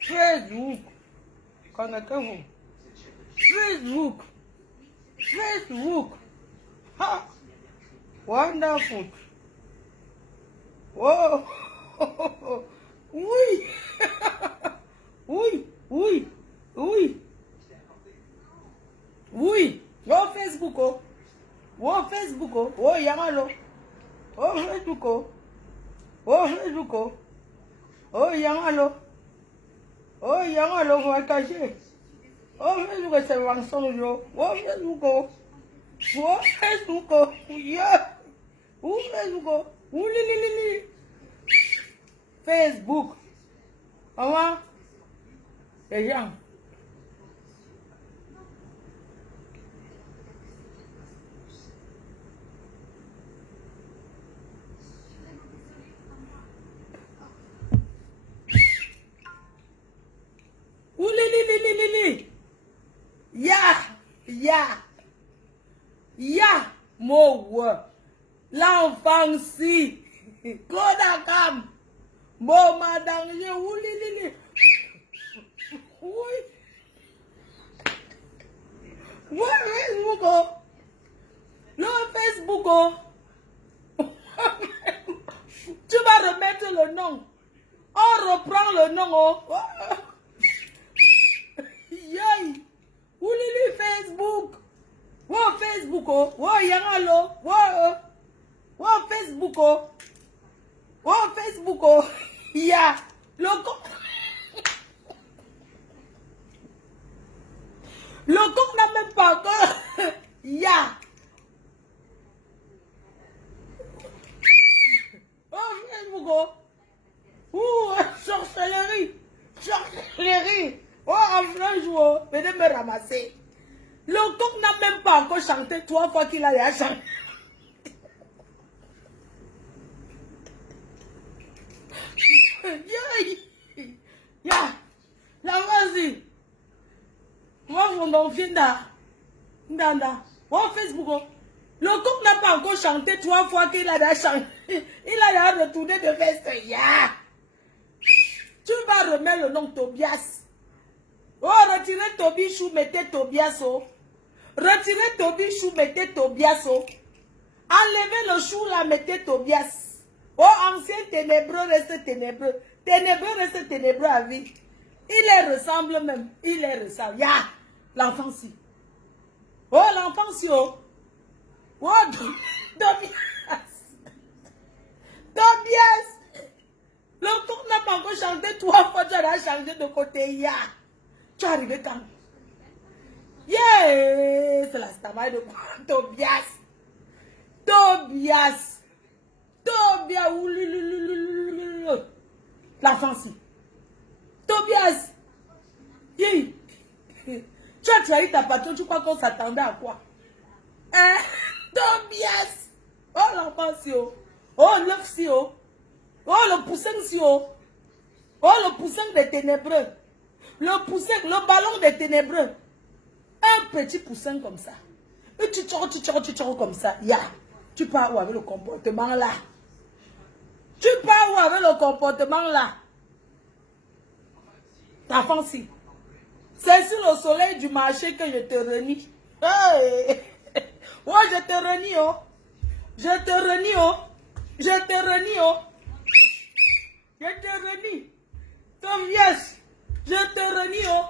Facebook. Connectez-vous. Facebook. Facebook. Ha. Wonderful. Oh. Oui. Oui. Oui. Oui. Oui. Oh Facebook. Oh. Oh Facebook. Oh. Oh Yamalo. Oh Facebook. Oh. Oh Facebook. Oh. Oh Yamalo. Oh Yamalo. Vous va cacher. Oh Facebook. C'est mensonge. Oh Facebook. Oh. Oh Facebook. Oh. Yeah. Oh Facebook. Oh li. Facebook. Comment? Les gens. Ouh li. Ya. Mo. L'enfant si. Kodakam. Mo madame. Ouh li. Oui. Ouais, Facebook. Oh. Le Facebook. Oh. Tu vas remettre le nom. On reprend le nom. Oh. Yay. Oulili Facebook. Wow Facebook. Oh. Wow Yangalo. Wow Facebook. Oh. Wow Facebook. Oh. Yeah. Le compte n'a même pas encore. Ya. Oh, Facebook. Ouh, sorcellerie. Oh, en vrai jour, venez me ramasser. Le compte n'a même pas encore chanté 3 fois qu'il a déjà chanté. Ya. La vas-y. Moi, mon enfant, Ndanda. Oh, Facebook. Le couple n'a pas encore chanté 3 fois qu'il a déjà chanté. Il a déjà retourné de veste. Ya. Tu vas remettre le nom Tobias. Oh, retirez Tobichou, mettez Tobias. Oh. Retirez Tobichou, mettez Tobias. Oh. Enlevez le chou là, mettez Tobias. Oh, ancien ténébreux reste ténébreux. Ténébreux reste ténébreux à vie. Il les ressemble même. Il les ressemble. Ya. L'enfant-ci. Oh, l'enfant-ci. Oh. Oh, Tobias. Tobias. Le tour n'a pas encore chanté 3 fois. Tu as changé de côté. Ya. Tu es arrivé quand? Yeah. C'est la stamaille de Tobias. Tobias. L'enfant-ci. Tobias. Yeah. Tu as trahi ta patron, tu crois qu'on s'attendait à quoi? Hein? Tobias! Oh l'enfant si oh! Oh l'œuf si oh! Oh le poussin si oh! Oh le poussin des ténébreux! Le poussin, le ballon des ténébreux! Un petit poussin comme ça! Et tu tchors comme ça! Ya! Tu pars où avec le comportement là? Tu pars où avec le comportement là? L'enfant si! C'est sur le soleil du marché que je te renie. Hey. Oh, je te renie, oh. Je te renie, oh. Je te renie, oh. Je te renie. Tom, yes. Je te renie, oh.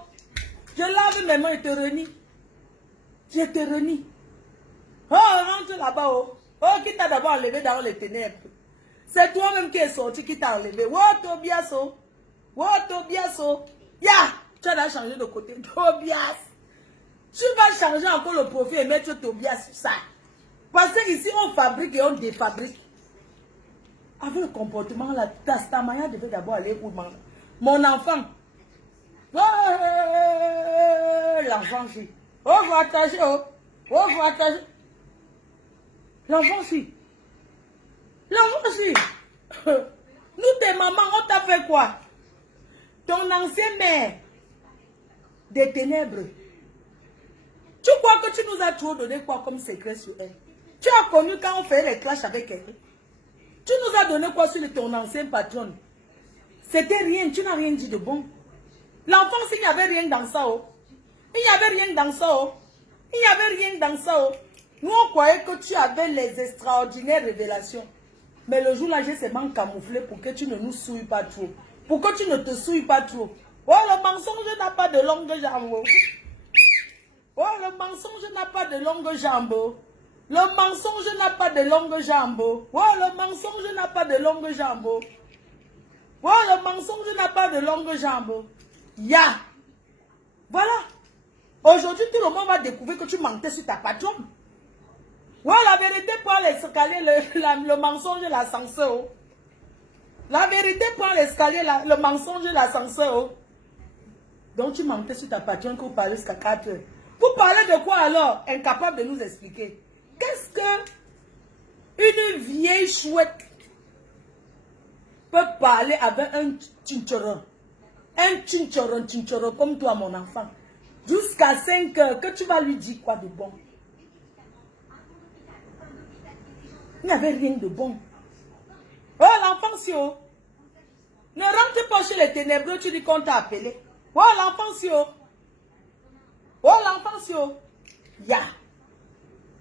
Je lave mes mains et te renie. Je te renie. Oh, rentre là-bas, oh. Oh, qui t'a d'abord enlevé dans les ténèbres. C'est toi-même qui es sorti, qui t'a enlevé. Oh, Tobias, oh. Oh, Tobias, oh. Ya. Tu as changé de côté. Tobias. Tu vas changer encore le profil et mettre Tobias sur ça. Parce que ici, on fabrique et on défabrique. Avec le comportement là, Tastamaya devait d'abord aller où mon enfant. Oh, l'enfant si. Oh, vous attachez, oh. Oh, vous attachez. L'enfant si. L'enfant si. Nous, tes mamans, on t'a fait quoi? Ton ancienne mère des ténèbres. Tu crois que tu nous as trop donné quoi comme secret sur elle? Tu as connu quand on fait les clashs avec elle? Tu nous as donné quoi sur ton ancienne patronne? C'était rien, tu n'as rien dit de bon. L'enfance, il n'y avait rien dans ça. Oh. Il n'y avait rien dans ça. Oh. Il n'y avait rien dans ça. Oh. Nous, on croyait que tu avais les extraordinaires révélations. Mais le jour-là, j'ai seulement camouflé pour que tu ne nous souilles pas trop. Pour que tu ne te souilles pas trop. Oh, le mensonge n'a pas de longue jambe. Oh, le mensonge n'a pas de longue jambe. Le mensonge n'a pas de longue jambe. Oh, le mensonge n'a pas de longue jambe. Oh, le mensonge n'a pas de longue jambe. Ya. Voilà. Aujourd'hui, tout le monde va découvrir que tu mentais sur ta patronne. Ouais, la vérité prend l'escalier, le mensonge et l'ascenseur. La vérité prend l'escalier, le mensonge et l'ascenseur. Donc tu mentais sur ta patronne que vous parlez jusqu'à 4 heures. Vous parlez de quoi alors? Incapable de nous expliquer. Qu'est-ce que une vieille chouette peut parler avec un chinchoron? Un chinchoron comme toi, mon enfant. Jusqu'à 5 heures, que tu vas lui dire quoi de bon? Il n'y avait rien de bon. Oh, l'enfance, yo. Ne rentre pas chez les ténébreux, tu dis qu'on t'a appelé. Oh, l'enfance, yo. Oh, l'enfance, yo. Ya.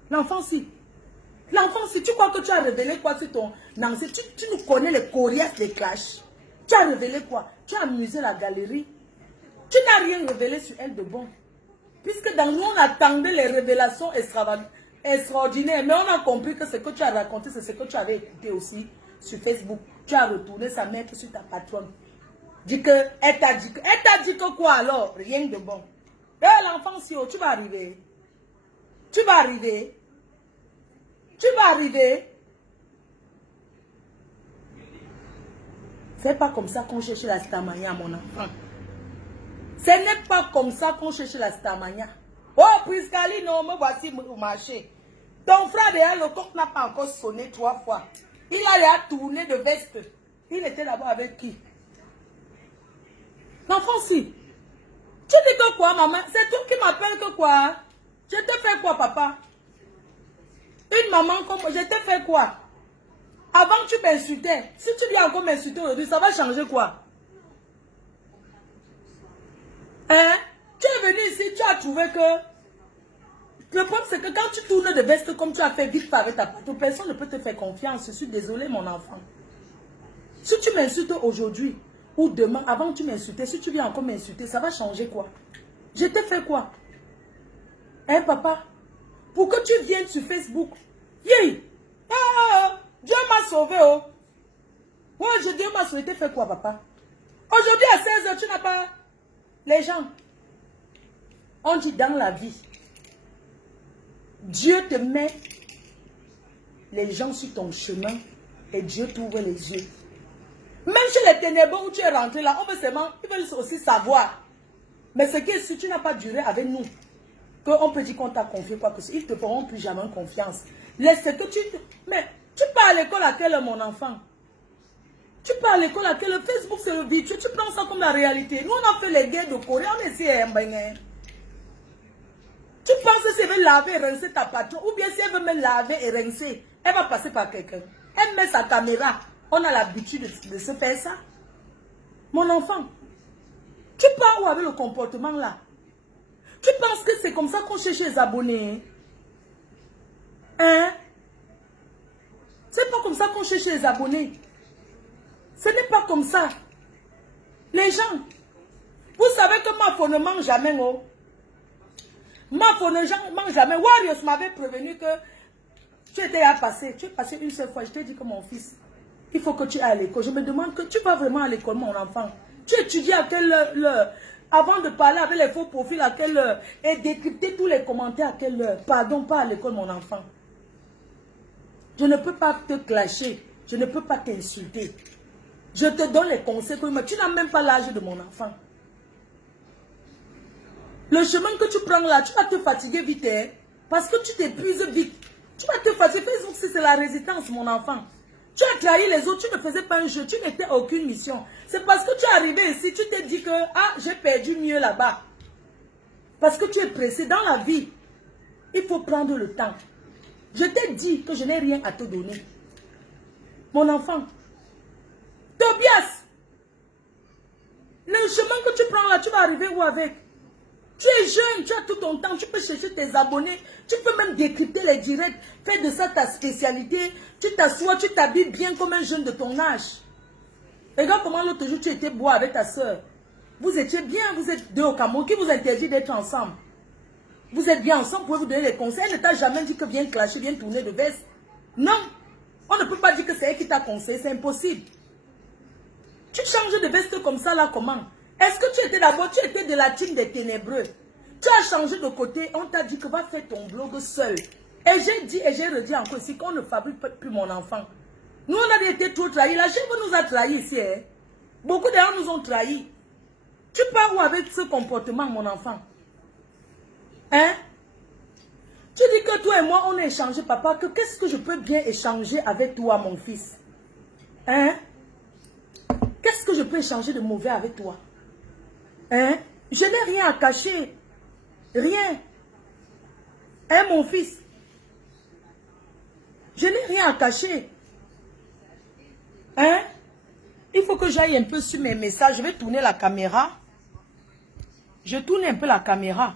L'enfance, l'enfance, tu crois que tu as révélé quoi sur ton ancien? Tu nous connais les coriaces, les clashs. Tu as révélé quoi? Tu as amusé la galerie. Tu n'as rien révélé sur elle de bon. Puisque dans nous, on attendait les révélations extraordinaires. Mais on a compris que ce que tu as raconté, c'est ce que tu avais écouté aussi sur Facebook. Tu as retourné sa mettre sur ta patronne. Dit que, elle t'a dit que quoi alors? Rien de bon. Eh, l'enfant, si tu vas arriver. Tu vas arriver. Tu vas arriver. C'est pas comme ça qu'on cherche la stamania, mon enfant. Ce n'est pas comme ça qu'on cherche la stamania. Oh, Priscali, non, me voici au marché. Ton frère, derrière, le coq n'a pas encore sonné 3 fois. Il a tourné de veste. Il était là-bas avec qui? L'enfant, si. Tu dis que quoi, maman? C'est toi qui m'appelles que quoi? Je t'ai fait quoi, papa? Une maman comme moi, je t'ai fait quoi? Avant, tu m'insultais. Si tu viens encore m'insulter aujourd'hui, ça va changer quoi? Hein? Tu es venu ici, tu as trouvé que... Le problème, c'est que quand tu tournes de veste comme tu as fait vite avec ta patrouille, personne ne peut te faire confiance. Je suis désolée, mon enfant. Si tu m'insultes aujourd'hui ou demain, avant que tu m'insultais, si tu viens encore m'insulter, ça va changer quoi? Je t'ai fait quoi? Hein, papa? Pour que tu viennes sur Facebook. Yeah. Ah, Dieu m'a sauvé, oh. Ouais, Dieu m'a sauvé. T'as fait quoi, papa? Aujourd'hui, à 16 h, tu n'as pas... Les gens, on dit dans la vie, Dieu te met les gens sur ton chemin et Dieu t'ouvre les yeux. Même chez les ténébreux où tu es rentré là, on veut seulement, ils veulent aussi savoir. Mais ce que si tu n'as pas duré avec nous, qu'on peut dire qu'on t'a confié quoi que ce soit, ils ne te feront plus jamais confiance. Laisse que tu... Mais tu pars à l'école à quelle heure, mon enfant? Tu pars à l'école à quelle heure? Facebook, c'est le virtuel. Tu prends ça comme la réalité. Nous, on a fait les guerres de Corée, on essaie un bain. Tu penses que si elle veut laver et rincer ta patron, ou bien si elle veut me laver et rincer, elle va passer par quelqu'un. Elle met sa caméra. On a l'habitude de se faire ça. Mon enfant, tu pars où avec le comportement là? Tu penses que c'est comme ça qu'on cherche les abonnés? Hein? C'est pas comme ça qu'on cherche les abonnés. Ce n'est pas comme ça. Les gens, vous savez que Mafo ne mange jamais, oh. Mafo ne mange jamais. Warriors m'avait prévenu que tu étais à passer. Tu es passé une seule fois. Je t'ai dit que mon fils, il faut que tu ailles à l'école. Je me demande que tu vas vraiment à l'école, mon enfant. Tu étudies à quelle heure? Avant de parler avec les faux profils, à quelle heure? Et décrypter tous les commentaires à quelle heure? Pardon, pas à l'école, mon enfant. Je ne peux pas te clasher. Je ne peux pas t'insulter. Je te donne les conseils. Mais tu n'as même pas l'âge de mon enfant. Le chemin que tu prends là, tu vas te fatiguer vite. Hein? Parce que tu t'épuises vite. Tu vas te fatiguer. Facebook, c'est la résistance, mon enfant. Tu as trahi les autres. Tu ne faisais pas un jeu. Tu n'étais aucune mission. C'est parce que tu es arrivé ici. Tu t'es dit que j'ai perdu mieux là-bas. Parce que tu es pressé. Dans la vie, il faut prendre le temps. Je t'ai dit que je n'ai rien à te donner. Mon enfant. Tobias. Le chemin que tu prends là, tu vas arriver où avec? Tu es jeune, tu as tout ton temps, tu peux chercher tes abonnés, tu peux même décrypter les directs, faire de ça ta spécialité, tu t'assois, tu t'habilles bien comme un jeune de ton âge. Regarde comment l'autre jour tu étais boire avec ta soeur. Vous étiez bien, vous êtes deux au Cameroun, qui vous interdit d'être ensemble? Vous êtes bien ensemble, vous pouvez vous donner des conseils. Elle ne t'a jamais dit que viens clasher, viens tourner de veste. Non, on ne peut pas dire que c'est elle qui t'a conseillé, c'est impossible. Tu changes de veste comme ça là, comment? Est-ce que tu étais d'abord, tu étais de la team des ténébreux? Tu as changé de côté, on t'a dit que va faire ton blog seul. Et j'ai dit et j'ai redit encore ici qu'on ne fabrique plus mon enfant. Nous on a été trop trahis, la chef nous a trahis ici. Hein? Beaucoup d'ailleurs nous ont trahis. Tu pars où avec ce comportement mon enfant? Hein? Tu dis que toi et moi on a échangé papa, que qu'est-ce que je peux bien échanger avec toi mon fils? Hein? Qu'est-ce que je peux échanger de mauvais avec toi? Hein? Je n'ai rien à cacher. Rien. Hein, mon fils? Je n'ai rien à cacher. Hein? Il faut que j'aille un peu sur mes messages. Je vais tourner la caméra. Je tourne un peu la caméra.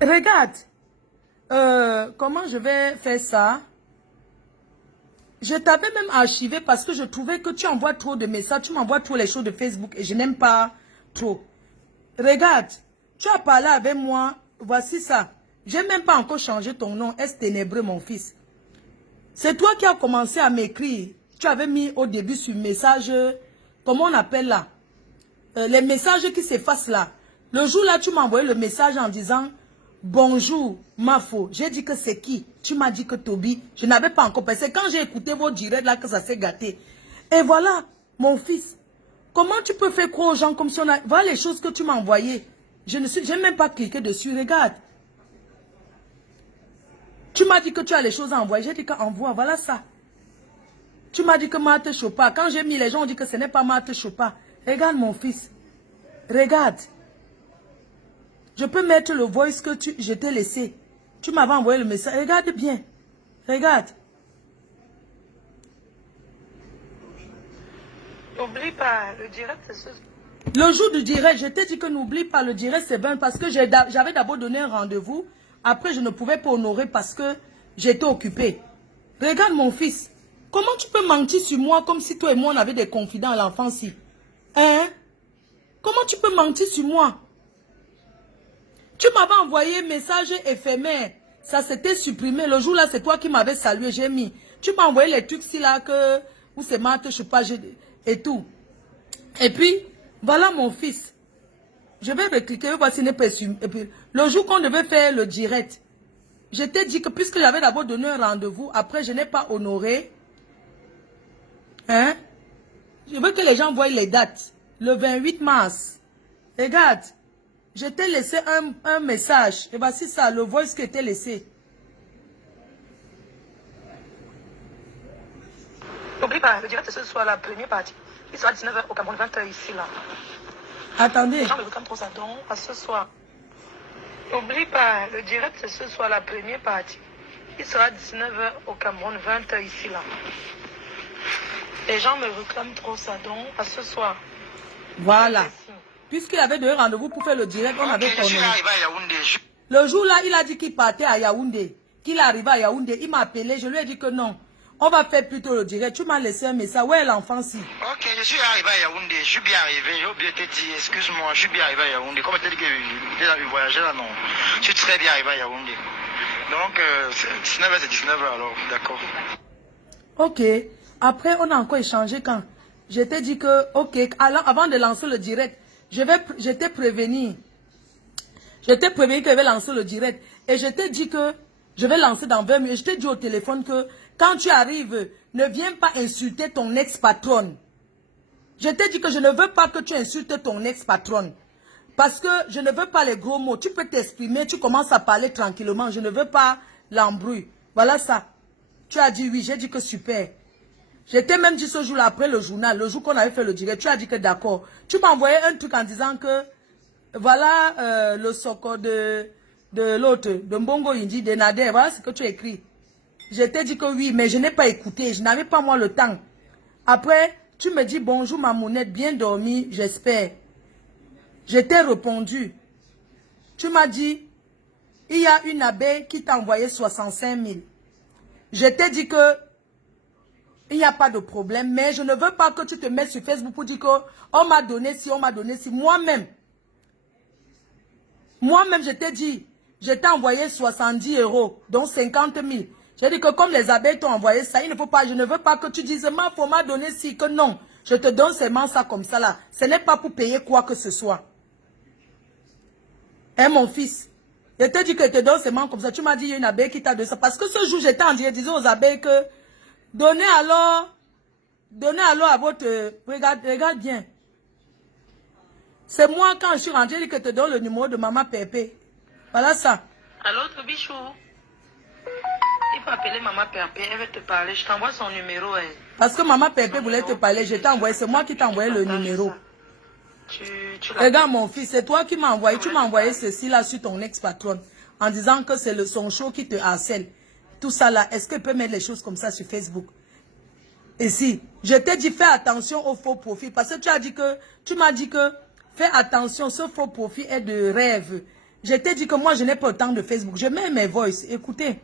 Regarde. Comment je vais faire ça? Je t'avais même archivé parce que je trouvais que tu envoies trop de messages. Tu m'envoies trop les choses de Facebook et je n'aime pas trop. Regarde. Tu as parlé avec moi. Voici ça. Je n'ai même pas encore changé ton nom. Est ténébreux, mon fils. C'est toi qui as commencé à m'écrire. Tu avais mis au début sur message. Comment on appelle là? Les messages qui s'effacent là. Le jour là, tu m'as envoyé le message en disant bonjour, Mafo. J'ai dit que c'est qui? Tu m'as dit que Toby. Je n'avais pas encore pensé. Quand j'ai écouté vos directs là, que ça s'est gâté. Et voilà, mon fils. Comment tu peux faire croire aux gens comme si on a... Voilà les choses que tu m'as envoyées. Je n'ai même pas cliqué dessus. Regarde. Tu m'as dit que tu as les choses à envoyer. J'ai dit qu'envoie. Voilà ça. Tu m'as dit que Marthe Chopa. Quand j'ai mis les gens, ont dit que ce n'est pas Marthe Chopa. Regarde mon fils. Regarde. Je peux mettre le voice que je t'ai laissé. Tu m'avais envoyé le message. Regarde bien. Regarde. N'oublie pas, le direct c'est ce... Le jour du direct, je t'ai dit que n'oublie pas, le direct c'est 20 parce que j'avais d'abord donné un rendez-vous. Après, je ne pouvais pas honorer parce que j'étais occupée. Regarde mon fils. Comment tu peux mentir sur moi comme si toi et moi on avait des confidents à l'enfance? Hein? Comment tu peux mentir sur moi? Tu m'avais envoyé un message éphémère. Ça s'était supprimé. Le jour là, c'est toi qui m'avais salué. J'ai mis. Tu m'as envoyé les trucs là que... Où c'est Marthe, je sais pas, et tout. Et puis, voilà mon fils. Je vais recliquer. Voici n'est pas sûr. Et puis, le jour qu'on devait faire le direct, je t'ai dit que puisque j'avais d'abord donné un rendez-vous, après je n'ai pas honoré. Hein? Je veux que les gens voient les dates. Le 28 mars. Regarde. Je t'ai laissé un message. Et voici ça, le voice que t'ai laissé. N'oublie pas, le direct ce soir la première partie. Il sera 19h au Cameroun, 20h ici là. Attendez. Les gens me réclament trop ça, donc à ce soir. N'oublie pas, le direct c'est ce soir la première partie. Il sera 19h au Cameroun, 20h ici là. Les gens me réclament trop ça, donc à ce soir. Voilà. Puisqu'il avait donné rendez-vous pour faire le direct, on avait tourné. Le Le jour là, il a dit qu'il partait à Yaoundé. Qu'il arrivait à Yaoundé. Il m'a appelé, je lui ai dit que non. On va faire plutôt le direct. Tu m'as laissé un message. Ouais, l'enfant-ci. Ok, je suis arrivé à Yaoundé. Je suis bien arrivé. J'ai oublié de te dire, excuse-moi, je suis bien arrivé à Yaoundé. Comme tu as dit que tu voyagé là, non. Je suis très bien arrivé à Yaoundé. Donc, 19h, c'est 19h alors, d'accord. Ok. Après, on a encore échangé quand je t'ai dit que, ok, alors, avant de lancer le direct, je t'ai prévenu. Je t'ai prévenu que je vais lancer le direct. Et je t'ai dit que je vais lancer dans 20 minutes. Je t'ai dit au téléphone que quand tu arrives, ne viens pas insulter ton ex-patronne. Je t'ai dit que je ne veux pas que tu insultes ton ex-patronne. Parce que je ne veux pas les gros mots. Tu peux t'exprimer, tu commences à parler tranquillement. Je ne veux pas l'embrouille. Voilà ça. Tu as dit oui, j'ai dit que super. Je t'ai même dit ce jour-là après le journal, le jour qu'on avait fait le direct, tu as dit que d'accord. Tu m'as envoyé un truc en disant que voilà le soko de l'autre, de Mbongo Indi, de Nader, voilà ce que tu as écrit. Je t'ai dit que oui, mais je n'ai pas écouté, je n'avais pas moi le temps. Après, Tu me dis bonjour Mamounette, bien dormi, j'espère. Je t'ai répondu. Tu m'as dit, il y a une abeille qui t'a envoyé 65 000. Je t'ai dit que il n'y a pas de problème, mais je ne veux pas que tu te mettes sur Facebook pour dire qu'on m'a donné ci, on m'a donné ci. Moi-même, je t'ai dit, je t'ai envoyé 70 €, donc 50 000. J'ai dit que comme les abeilles t'ont envoyé ça, il ne faut pas, je ne veux pas que tu dises, faut m'a donné ci, que non. Je te donne seulement ça comme ça là. Ce n'est pas pour payer quoi que ce soit. Hein, mon fils? Je t'ai dit que je te donne seulement comme ça. Tu m'as dit, il y a une abeille qui t'a donné ça. Parce que ce jour, j'étais en direct, disais aux abeilles que, donnez alors à votre, regarde bien. C'est moi, quand je suis rentrée, j'ai dit que je te donne le numéro de maman Pépé. Voilà ça. Allô, Tobichou? Il faut appeler maman Pépé, elle veut te parler. Je t'envoie son numéro. Hein. Parce que maman Pépé voulait te parler, je t'ai envoyé, c'est moi qui t'ai envoyé le numéro. Tu Regarde mon fils, c'est toi qui m'as envoyé, tu m'as envoyé ceci là sur ton ex-patronne, en disant que c'est son show qui te harcèle. Tout ça là, est-ce que tu peux mettre les choses comme ça sur Facebook? Et si, je t'ai dit fais attention aux faux profils, parce que tu m'as dit que fais attention, ce faux profil est de rêve. Je t'ai dit que moi je n'ai pas autant de Facebook, je mets mes voices, écoutez.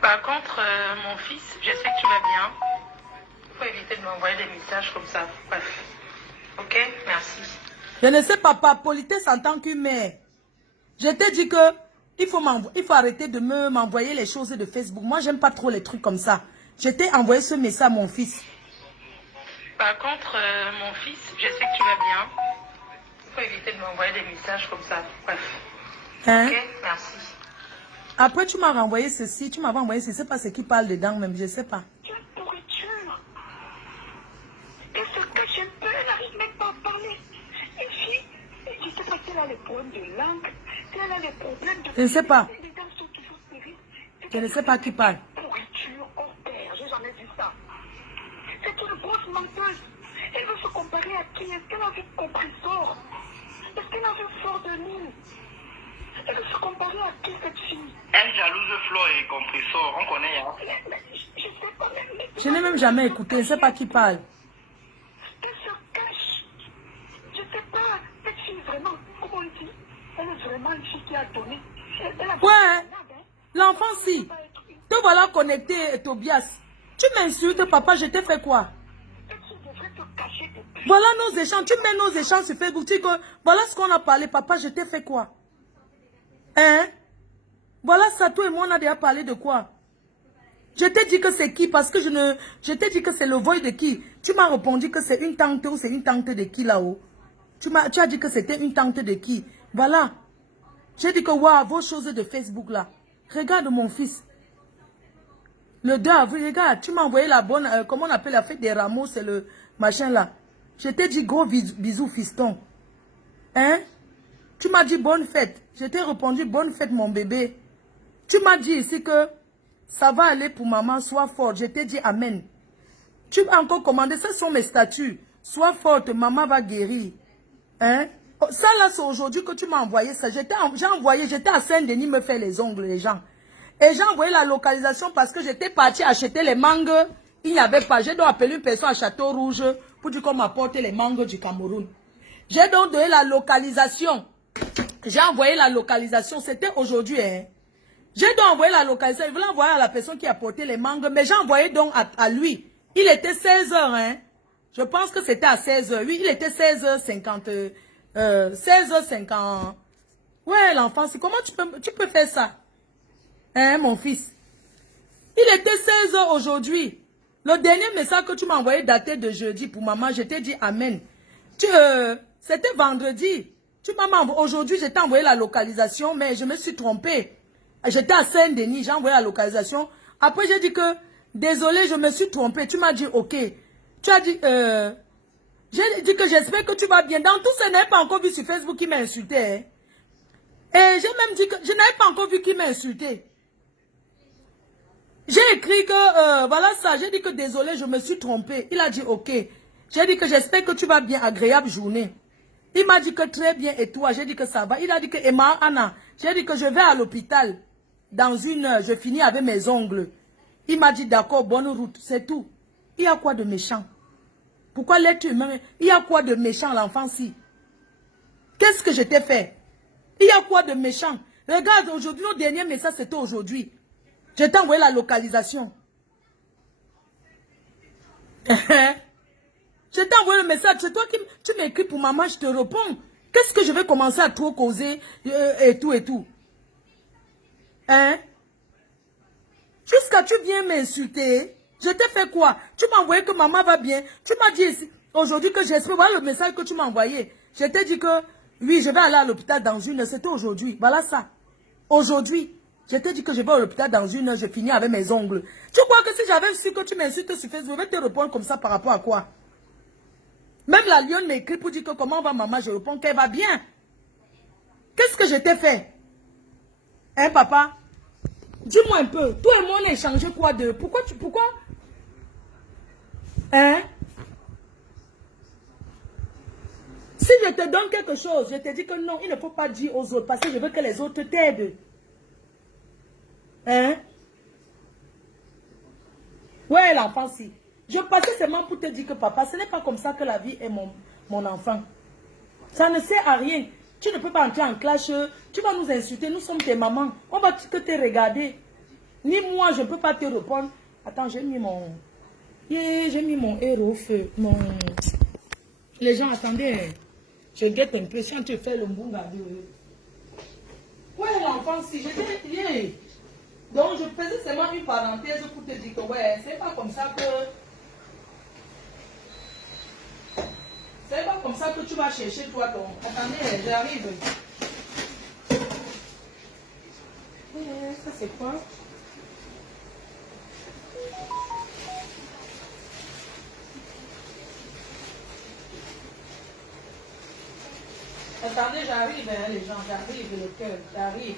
Par contre, mon fils, je sais que tu vas bien. Il faut éviter de m'envoyer des messages comme ça. Bref. Ok, merci. Je ne sais pas, par politesse en tant qu'humain. Je t'ai dit que il faut arrêter de m'envoyer les choses de Facebook. Moi, j'aime pas trop les trucs comme ça. Je t'ai envoyé ce message à mon fils. Par contre, mon fils, je sais que tu vas bien. Il faut éviter de m'envoyer des messages comme ça. Bref. Hein? Ok, merci. Après, tu m'as renvoyé ceci, tu m'avais envoyé ceci. Je ne sais pas ce qui parle dedans même, je ne sais pas. Quelle pourriture! Elle se cache un peu, elle n'arrive même pas à parler. Et puis, je ne sais pas si elle a les problèmes de langue, si elle a les problèmes de... Je ne sais pas. Les dents sont toujours serrées. Je ne sais pas qui parle. Pourriture hors pair, j'ai jamais vu ça. C'est une grosse menteuse. Elle veut se comparer à qui? Est-ce qu'elle a vu Compressor? Est-ce qu'elle a vu Fleur de Lille? Elle veut se comparer à qui cette fille? Elle jalouse Flo et Compressor, on connaît. Hein? Je sais pas même... Je n'ai même jamais écouté, je ne sais pas qui parle. Elle se cache. Je sais pas. Cette fille, vraiment, comment on dit? Elle est vraiment une fille qui a donné. Ouais, l'enfant si. Te voilà connecté, Tobias. Tu m'insultes, papa, je t'ai fait quoi? Voilà nos échanges. Tu mets nos échanges sur Facebook. Tu dis que voilà ce qu'on a parlé, papa, je t'ai fait quoi? Hein? Voilà ça, toi et moi, on a déjà parlé de quoi? Je t'ai dit que c'est qui? Parce que je t'ai dit que c'est le voile de qui? Tu m'as répondu que c'est une tante ou c'est une tante de qui là-haut? Tu as dit que c'était une tante de qui? Voilà. J'ai dit que waouh, vos choses de Facebook là. Regarde mon fils. Le 2 avril, regarde, tu m'as envoyé la bonne, comment on appelle la fête des rameaux, c'est le machin là. Je t'ai dit gros bisous fiston. Hein? Tu m'as dit bonne fête. Je t'ai répondu bonne fête mon bébé. Tu m'as dit ici que ça va aller pour maman, sois forte. Je t'ai dit amen. Tu m'as encore commandé, ce sont mes statuts. Sois forte, maman va guérir. Hein? Ça là, c'est aujourd'hui que tu m'as envoyé ça. J'étais à Saint-Denis me faire les ongles, les gens. Et j'ai envoyé la localisation parce que j'étais parti acheter les mangues. Il n'y avait pas. J'ai donc appelé une personne à Château Rouge pour dire qu'on m'apporte les mangues du Cameroun. J'ai donc donné la localisation. J'ai envoyé la localisation. C'était aujourd'hui. Hein. J'ai donc envoyé la localisation. Il voulait envoyer à la personne qui a porté les mangues. Mais j'ai envoyé donc à lui. Il était 16 h. Hein. Je pense que c'était à 16 h. Oui, il était 16h50. 16h50. Ouais, l'enfant, comment tu peux faire ça? Hein, mon fils? Il était 16 h aujourd'hui. Le dernier message que tu m'as envoyé daté de jeudi pour maman, je t'ai dit amen. C'était vendredi. Aujourd'hui, je t'ai envoyé la localisation, mais je me suis trompée. J'étais à Saint-Denis, j'ai envoyé la localisation. Après, j'ai dit que, désolé, je me suis trompée. Tu m'as dit, ok. Tu as dit, j'ai dit que j'espère que tu vas bien. Dans tout ce n'est pas encore vu sur Facebook qui m'a insulté. Hein. Et j'ai même dit que je n'avais pas encore vu qui m'a insulté. J'ai écrit que, voilà ça, j'ai dit que désolé, je me suis trompée. Il a dit ok. J'ai dit que j'espère que tu vas bien, agréable journée. Il m'a dit que très bien et toi, j'ai dit que ça va. Il a dit que Emma, Anna, j'ai dit que je vais à l'hôpital. Dans 1 heure, je finis avec mes ongles. Il m'a dit d'accord, bonne route, c'est tout. Il y a quoi de méchant? Pourquoi l'être humain? Il y a quoi de méchant l'enfant-ci? Qu'est-ce que je t'ai fait? Il y a quoi de méchant? Regarde, aujourd'hui, le dernier message, c'était aujourd'hui. Je t'ai envoyé la localisation. Je t'ai envoyé le message. C'est toi qui tu m'écris pour maman, je te réponds. Qu'est-ce que je vais commencer à trop causer et tout et tout? Hein? Jusqu'à tu viens m'insulter. Je t'ai fait quoi? Tu m'as envoyé que maman va bien. Tu m'as dit ici, aujourd'hui que j'espère. Voilà le message que tu m'as envoyé. Je t'ai dit que oui, je vais aller à l'hôpital dans une heure. C'était aujourd'hui. Voilà ça. Aujourd'hui. Je t'ai dit que je vais à l'hôpital dans une heure. Je finis avec mes ongles. Tu crois que si j'avais su que tu m'insultes sur Facebook, je vais te répondre comme ça par rapport à quoi? Même la lionne m'écrit pour dire que comment va maman. Je réponds qu'elle va bien. Qu'est-ce que je t'ai fait? Hein, papa? Dis-moi un peu. Toi et moi, on a échangé quoi de... Pourquoi? Hein? Si je te donne quelque chose, je te dis que non, il ne faut pas dire aux autres parce que je veux que les autres t'aident. Hein? Ouais, l'enfant, si. Je passais seulement pour te dire que papa, ce n'est pas comme ça que la vie est mon enfant. Ça ne sert à rien. Tu ne peux pas entrer en clash. Tu vas nous insulter. Nous sommes tes mamans. On va que te regarder. Ni moi, je ne peux pas te répondre. Attends, j'ai mis mon... J'ai mis mon héros au feu. Les gens, attendez. Je guette un peu. Si tu fais le mbunga. Ouais, l'enfant, si je t'ai... Donc, je faisais seulement une parenthèse pour te dire que, ouais, c'est pas comme ça que... C'est pas comme ça que tu vas chercher toi ton... Attendez, j'arrive. Ça, c'est quoi? Attendez, j'arrive, hein, les gens. J'arrive, le cœur. J'arrive.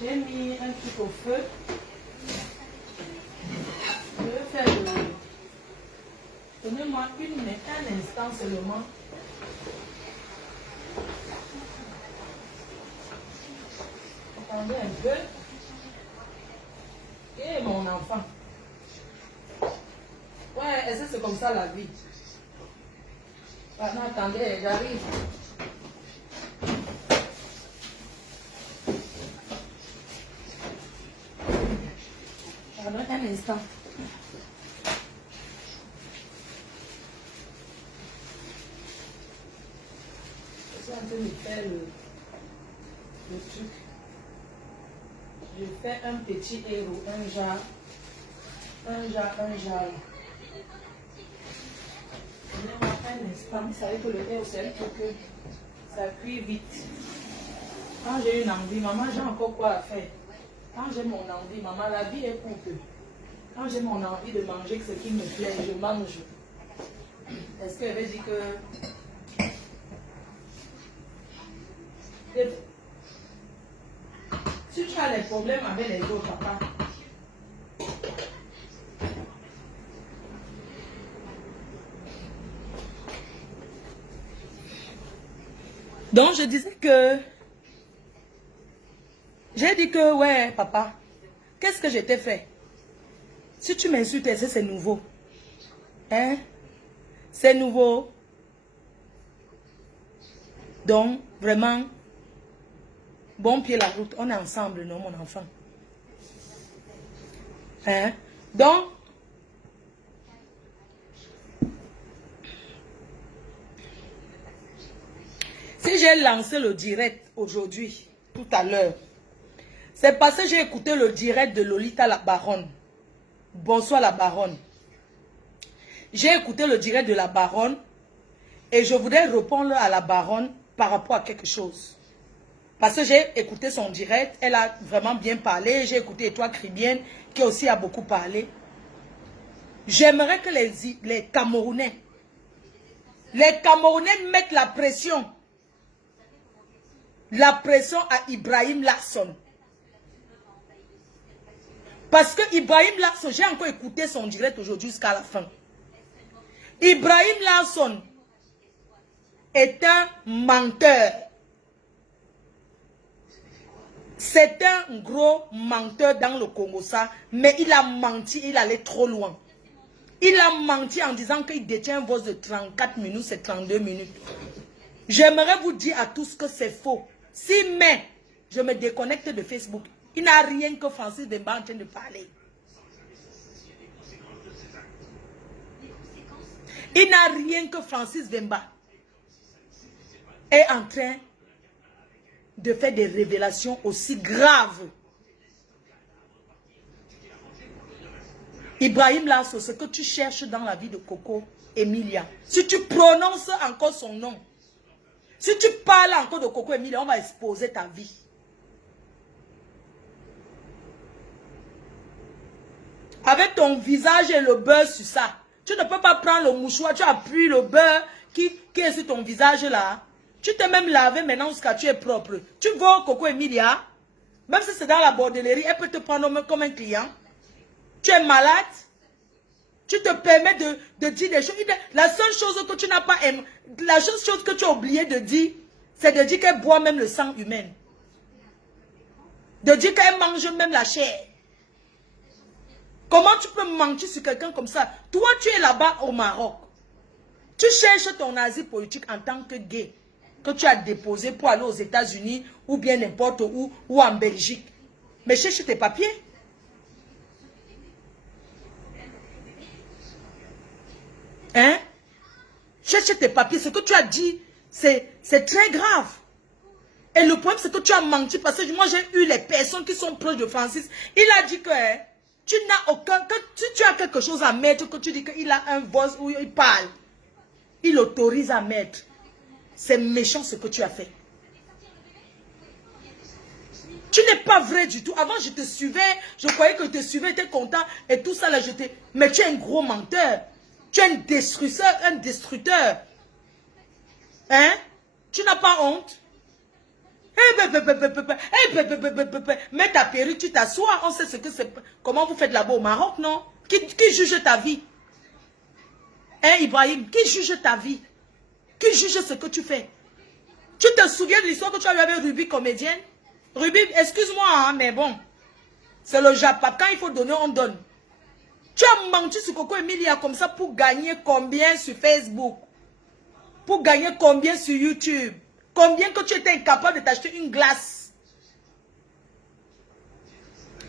J'ai mis un truc au feu. Je vais faire le... Donnez-moi un instant seulement. Attendez un peu. Et mon enfant. Ouais, est-ce que c'est comme ça la vie? Ah, non, attendez, j'arrive. Pardon, un instant. Je suis en train de faire le truc. Je fais un petit héros, un jar. Un instant, vous savez que le héros, c'est un truc que ça cuit vite. Quand j'ai une envie, maman, j'ai encore quoi à faire. Quand j'ai mon envie, maman, la vie est courte. Quand j'ai mon envie de manger ce qui me plaît, je mange. Est-ce qu'elle veut dire que... Si tu as des problèmes avec les autres, papa, donc je disais que... J'ai dit que, ouais, papa, qu'est-ce que je t'ai fait? Si tu m'insultes, c'est nouveau. Hein? C'est nouveau. Donc, vraiment, bon pied la route. On est ensemble, non, mon enfant? Hein? Donc, si j'ai lancé le direct aujourd'hui, tout à l'heure, c'est parce que j'ai écouté le direct de Lolita la baronne. Bonsoir la baronne. J'ai écouté le direct de la baronne et je voudrais répondre à la baronne par rapport à quelque chose. Parce que j'ai écouté son direct, elle a vraiment bien parlé. J'ai écouté Étoile Cribienne qui aussi a beaucoup parlé. J'aimerais que les Camerounais mettent la pression à Ibrahim Larsson. Parce que Ibrahim Larsson, j'ai encore écouté son direct aujourd'hui jusqu'à la fin. Ibrahim Larsson est un menteur. C'est un gros menteur dans le Congo, ça. Mais il a menti, il allait trop loin. Il a menti en disant qu'il détient un vote de 34 minutes, c'est 32 minutes. J'aimerais vous dire à tous que c'est faux. Si mais je me déconnecte de Facebook, il n'a rien que Francis Vemba en train de parler. Il n'a rien que Francis Vemba est en train de faire des révélations aussi graves. Ibrahim Lasso, ce que tu cherches dans la vie de Coco Emilia, si tu prononces encore son nom, si tu parles encore de Coco Emilia, on va exposer ta vie. Avec ton visage et le beurre sur ça, tu ne peux pas prendre le mouchoir, tu appuies le beurre qui est sur ton visage là. Tu t'es même lavé maintenant jusqu'à tu es propre. Tu vois Coco Emilia, même si c'est dans la bordellerie, elle peut te prendre comme un client. Tu es malade, tu te permets de dire des choses. La seule chose que tu n'as pas aimé, la seule chose que tu as oublié de dire, c'est de dire qu'elle boit même le sang humain. De dire qu'elle mange même la chair. Comment tu peux mentir sur quelqu'un comme ça? Toi, tu es là-bas au Maroc. Tu cherches ton asile politique en tant que gay, que tu as déposé pour aller aux États-Unis ou bien n'importe où, ou en Belgique. Mais cherche tes papiers. Hein? Cherche tes papiers. Ce que tu as dit, c'est très grave. Et le problème, c'est que tu as menti parce que moi, j'ai eu les personnes qui sont proches de Francis. Il a dit que tu n'as aucun... Que si tu as quelque chose à mettre, que tu dis qu'il a un voice où il parle, il autorise à mettre. C'est méchant ce que tu as fait. Tu n'es pas vrai du tout. Avant, je te suivais. Je croyais que je te suivais, tu étais content. Et tout ça, là, mais tu es un gros menteur. Tu es un destructeur. Hein? Tu n'as pas honte? Mets ta perruque, tu t'assois. On sait ce que c'est. Comment vous faites là-bas au Maroc, non? Qui juge ta vie? Hein, Ibrahim? Qui juge ta vie? Qui juge ce que tu fais? Tu te souviens de l'histoire que tu as eu avec Ruby, comédienne? Ruby, excuse-moi, hein, mais bon. C'est le Japon. Quand il faut donner, on donne. Tu as menti sur Coco Emilia comme ça pour gagner combien sur Facebook? Pour gagner combien sur YouTube? Combien que tu étais incapable de t'acheter une glace?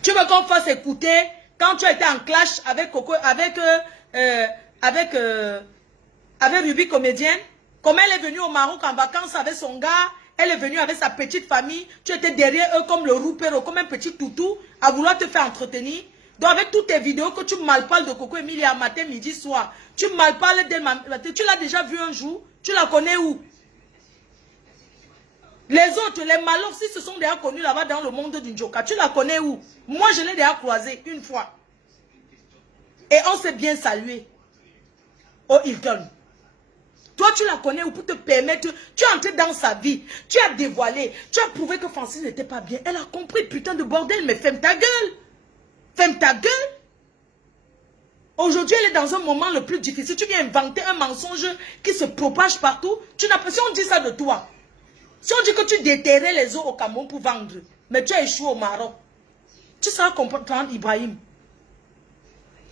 Tu veux qu'on fasse écouter quand tu étais en clash avec Coco, avec Ruby comédienne? Comment elle est venue au Maroc en vacances avec son gars? Elle est venue avec sa petite famille. Tu étais derrière eux comme le roupero, comme un petit toutou, à vouloir te faire entretenir. Donc avec toutes tes vidéos que tu malparles de Coco Emilia matin, midi, soir, tu malparles d'elle matin, tu l'as déjà vu un jour? Tu la connais où? Les autres, les malheurs, si se sont déjà connus là-bas dans le monde du Njoka, tu la connais où? Moi, je l'ai déjà croisée une fois. Et on s'est bien salué. Au Hilton. Toi, tu la connais où pour te permettre? Tu es entré dans sa vie. Tu as dévoilé. Tu as prouvé que Francis n'était pas bien. Elle a compris, putain de bordel. Mais ferme ta gueule. Ferme ta gueule. Aujourd'hui, elle est dans un moment le plus difficile. Tu viens inventer un mensonge qui se propage partout. Si on dit ça de toi, si on dit que tu déterrais les eaux au Cameroun pour vendre, mais tu as échoué au Maroc, tu seras comprendre Ibrahim.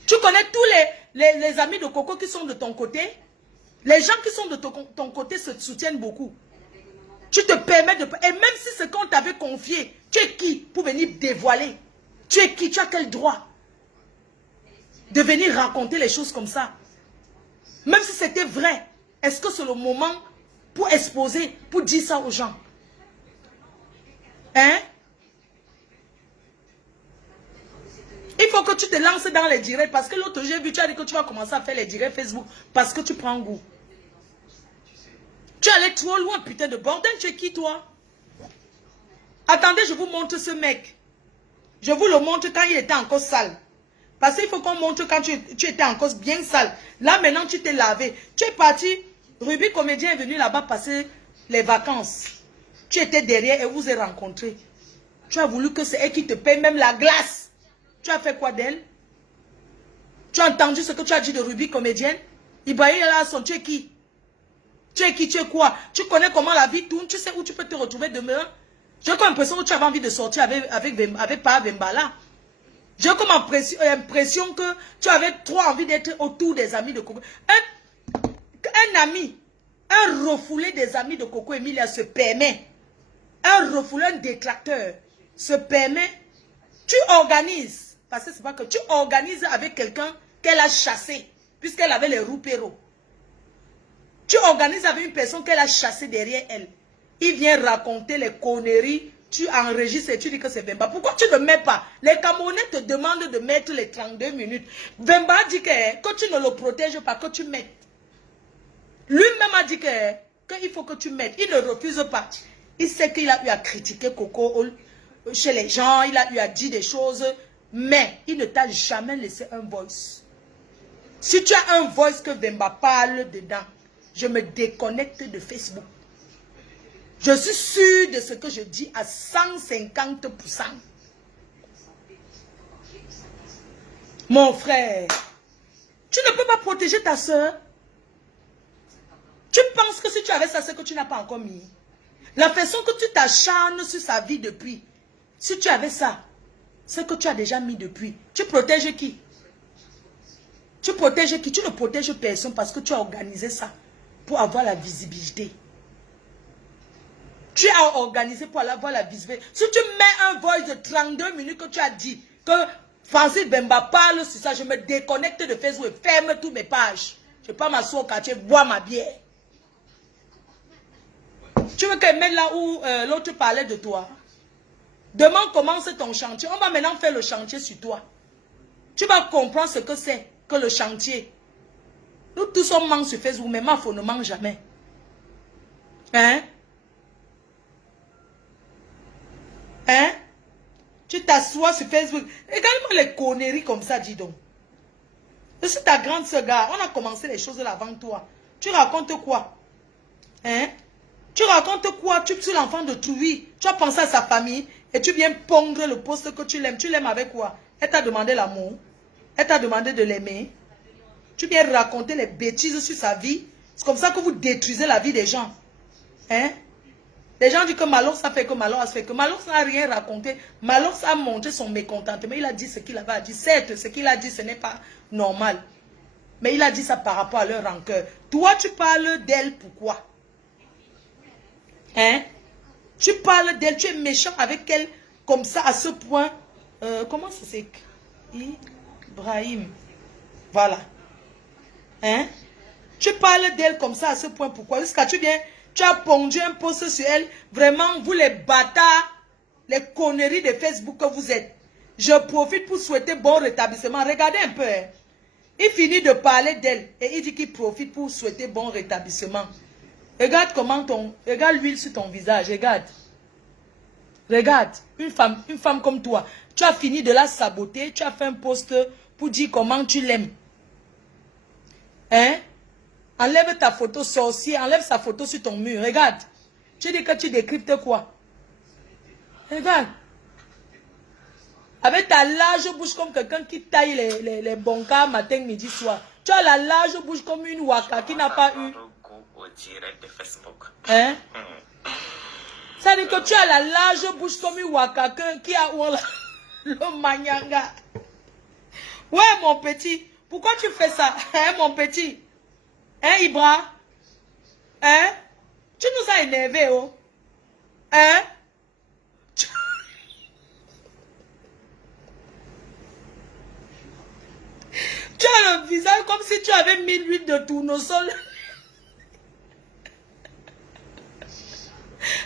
Tu connais tous les amis de Coco qui sont de ton côté. Les gens qui sont de ton côté se soutiennent beaucoup. Tu te permets de... Et même si c'est qu'on t'avait confié, tu es qui pour venir dévoiler? Tu es qui? Tu as quel droit de venir raconter les choses comme ça? Même si c'était vrai, est-ce que c'est le moment pour exposer, pour dire ça aux gens? Hein? Il faut que tu te lances dans les directs parce que l'autre j'ai vu, tu as dit que tu vas commencer à faire les directs Facebook parce que tu prends goût. Tu es allé trop loin, putain de bordel, tu es qui toi? Attendez, je vous montre ce mec. Je vous le montre quand il était encore sale. Parce qu'il faut qu'on montre quand tu étais encore bien sale. Là maintenant tu t'es lavé. Tu es parti, Ruby comédien est venu là-bas passer les vacances. Tu étais derrière et vous avez rencontré. Tu as voulu que c'est elle qui te paye même la glace. Tu as fait quoi d'elle? Tu as entendu ce que tu as dit de Ruby comédienne? Ibrahim Lasson, tu es qui? Tu es qui? Tu es quoi? Tu connais comment la vie tourne? Tu sais où tu peux te retrouver demain? J'ai comme l'impression que tu avais envie de sortir avec Paa Vembala. J'ai comme impression que tu avais trop envie d'être autour des amis de Coco. Un ami, un refoulé des amis de Coco Emilia se permet, un refoulé, un détracteur se permet, tu organises, parce que c'est pas que tu organises avec quelqu'un qu'elle a chassé, puisqu'elle avait les roupéros. Tu organises avec une personne qu'elle a chassé derrière elle. Il vient raconter les conneries. Tu enregistres et tu dis que c'est Vemba. Pourquoi tu ne mets pas? Les Camerounais te demandent de mettre les 32 minutes. Vemba dit que tu ne le protèges pas, que tu mettes. Lui-même a dit qu'il faut que tu mettes. Il ne refuse pas. Il sait qu'il a eu à critiquer Coco chez les gens. Il a eu à dire des choses. Mais il ne t'a jamais laissé un voice. Si tu as un voice que Vemba parle dedans, je me déconnecte de Facebook. Je suis sûre de ce que je dis à 150%. Mon frère, tu ne peux pas protéger ta soeur. Tu penses que si tu avais ça, c'est que tu n'as pas encore mis. La façon que tu t'acharnes sur sa vie depuis, si tu avais ça, c'est que tu as déjà mis depuis. Tu protèges qui? Tu protèges qui? Tu ne protèges personne parce que tu as organisé ça pour avoir la visibilité. Tu as organisé pour avoir la visibilité. Si tu mets un voice de 32 minutes que tu as dit que Francis Bemba parle sur ça, je me déconnecte de Facebook et ferme toutes mes pages. Je ne vais pas m'asseoir au quartier, boire ma bière. Tu veux qu'elle mette là où l'autre parlait de toi? Demain commence ton chantier. On va maintenant faire le chantier sur toi. Tu vas comprendre ce que c'est que le chantier. Nous tous on mange sur Facebook, mais Mafo ne mange jamais. Hein? Hein? Tu t'assois sur Facebook. Regarde-moi les conneries comme ça, dis donc. Je suis ta grande sœur, gars. On a commencé les choses là avant toi. Tu racontes quoi? Hein? Tu racontes quoi? Tu es l'enfant de Trouy. Tu as pensé à sa famille et tu viens pondre le poste que tu l'aimes. Tu l'aimes avec quoi? Elle t'a demandé l'amour. Elle t'a demandé de l'aimer. Tu viens raconter les bêtises sur sa vie. C'est comme ça que vous détruisez la vie des gens. Hein? Les gens disent que Malox a fait que Malox a fait que Malox n'a rien raconté. Malox a montré son mécontentement. Il a dit ce qu'il avait à dire. Certes, ce qu'il a dit, ce n'est pas normal. Mais il a dit ça par rapport à leur rancœur. Toi, tu parles d'elle, pourquoi? Hein? Tu parles d'elle, tu es méchant avec elle comme ça, à ce point. Comment ça s'écrit? Ibrahim. Voilà. Hein? Tu parles d'elle comme ça, à ce point, pourquoi? Jusqu'à tu viens... Tu as pondu un post sur elle. Vraiment, vous les bâtards, les conneries de Facebook que vous êtes. Je profite pour souhaiter bon rétablissement. Regardez un peu. Hein. Il finit de parler d'elle et il dit qu'il profite pour souhaiter bon rétablissement. Regarde comment ton... Regarde l'huile sur ton visage. Regarde. Regarde. Une femme comme toi. Tu as fini de la saboter. Tu as fait un post pour dire comment tu l'aimes. Hein? Enlève ta photo sorcier, enlève sa photo sur ton mur. Regarde. Tu dis que tu décryptes quoi? Regarde. Avec ta large bouche comme quelqu'un qui taille les boncas matin, midi, soir. Tu as la large bouche comme une waka qui n'a pas eu. Hein? Ça dit que tu as la large bouche comme une waka qui a le manyanga. Ouais, mon petit. Pourquoi tu fais ça? Hein, mon petit? Hein, Ibra? Hein? Tu nous as énervés, oh? Hein? Tu as le visage comme si tu avais mis l'huile de tournesol.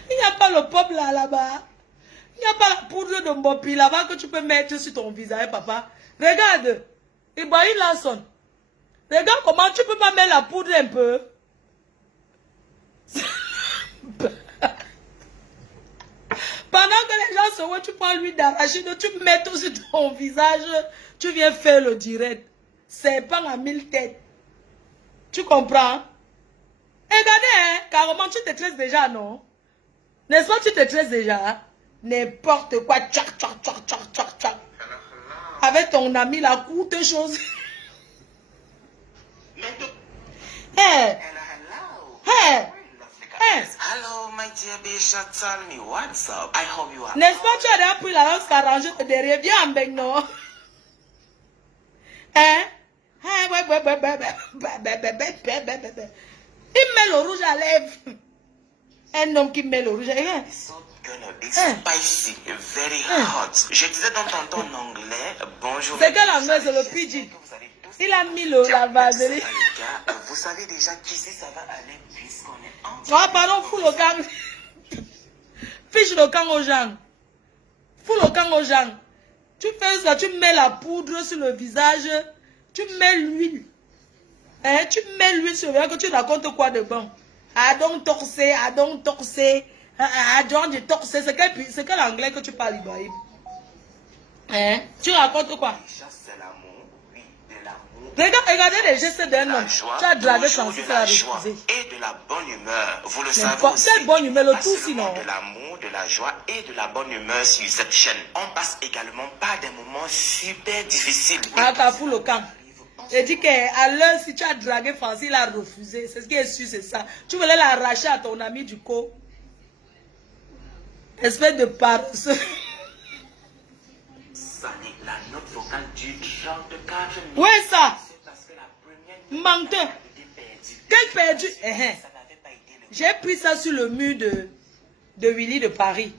Il n'y a pas le peuple là-bas. Il n'y a pas la poudre de Mbopi là-bas que tu peux mettre sur ton visage, papa. Regarde. Ibrahim Lasson. Regarde comment tu peux pas mettre la poudre un peu. Pendant que les gens se voient, tu prends l'huile d'arachide, tu mets tout sur ton visage, tu viens faire le direct. C'est pas à 1000 têtes. Tu comprends? Regardez, hein, carrément, tu te tresses déjà, non? N'est-ce pas, tu te tresses déjà? N'importe quoi, tchac, tchac, tchac, tchac, tchac, tchac. Avec ton ami, la courte chose. Hey. Hey. Hey. Hello, my dear Bishop, tell me what's up. I hope you are. N'est-ce pas, tu as déjà pris la langue s'arranger derrière. Viens en bec, non? Il met le rouge à lèvres. Un homme qui met le rouge à lèvres. It's spicy, very hot. Je disais donc tantôt en anglais, bonjour. C'est quel anglais, c'est le pidgin. Il a mis la vaseline. Vous savez déjà qu'ici ça va aller puisqu'on est en... Oh, pardon, fous le camp. Fiche le camp aux gens. Fous le camp aux gens. Tu fais ça, tu mets la poudre sur le visage. Tu mets l'huile. Hein, tu mets l'huile sur le visage, que tu racontes quoi de bon. I don't torse. I don't torse. C'est quel anglais que tu parles, Ibrahim? Hein? Tu racontes quoi? C'est l'amour, oui, de l'amour. Regardez les gestes d'un homme. Tu as dragué Francis à la refuser. Et de la bonne humeur. Vous le savez aussi. Quelle bonne humeur, le Pas tout seulement sinon. de l'amour, de la joie et de la bonne humeur sur cette chaîne. On passe également par des moments super difficiles. Ah, t'as fou le camp. J'ai dit qu'à l'heure, si tu as dragué Francis, il a refusé. C'est ce qui est sûr, c'est ça. Tu voulais l'arracher à ton ami du co. Espèce de paresseux. La note vocale du 34 minutes. Où est ça? C'est parce que la première note Menteur. était perdue. Quel perdu? Ça n'avait pas été le... J'ai pris ça sur le mur de Willy de Paris.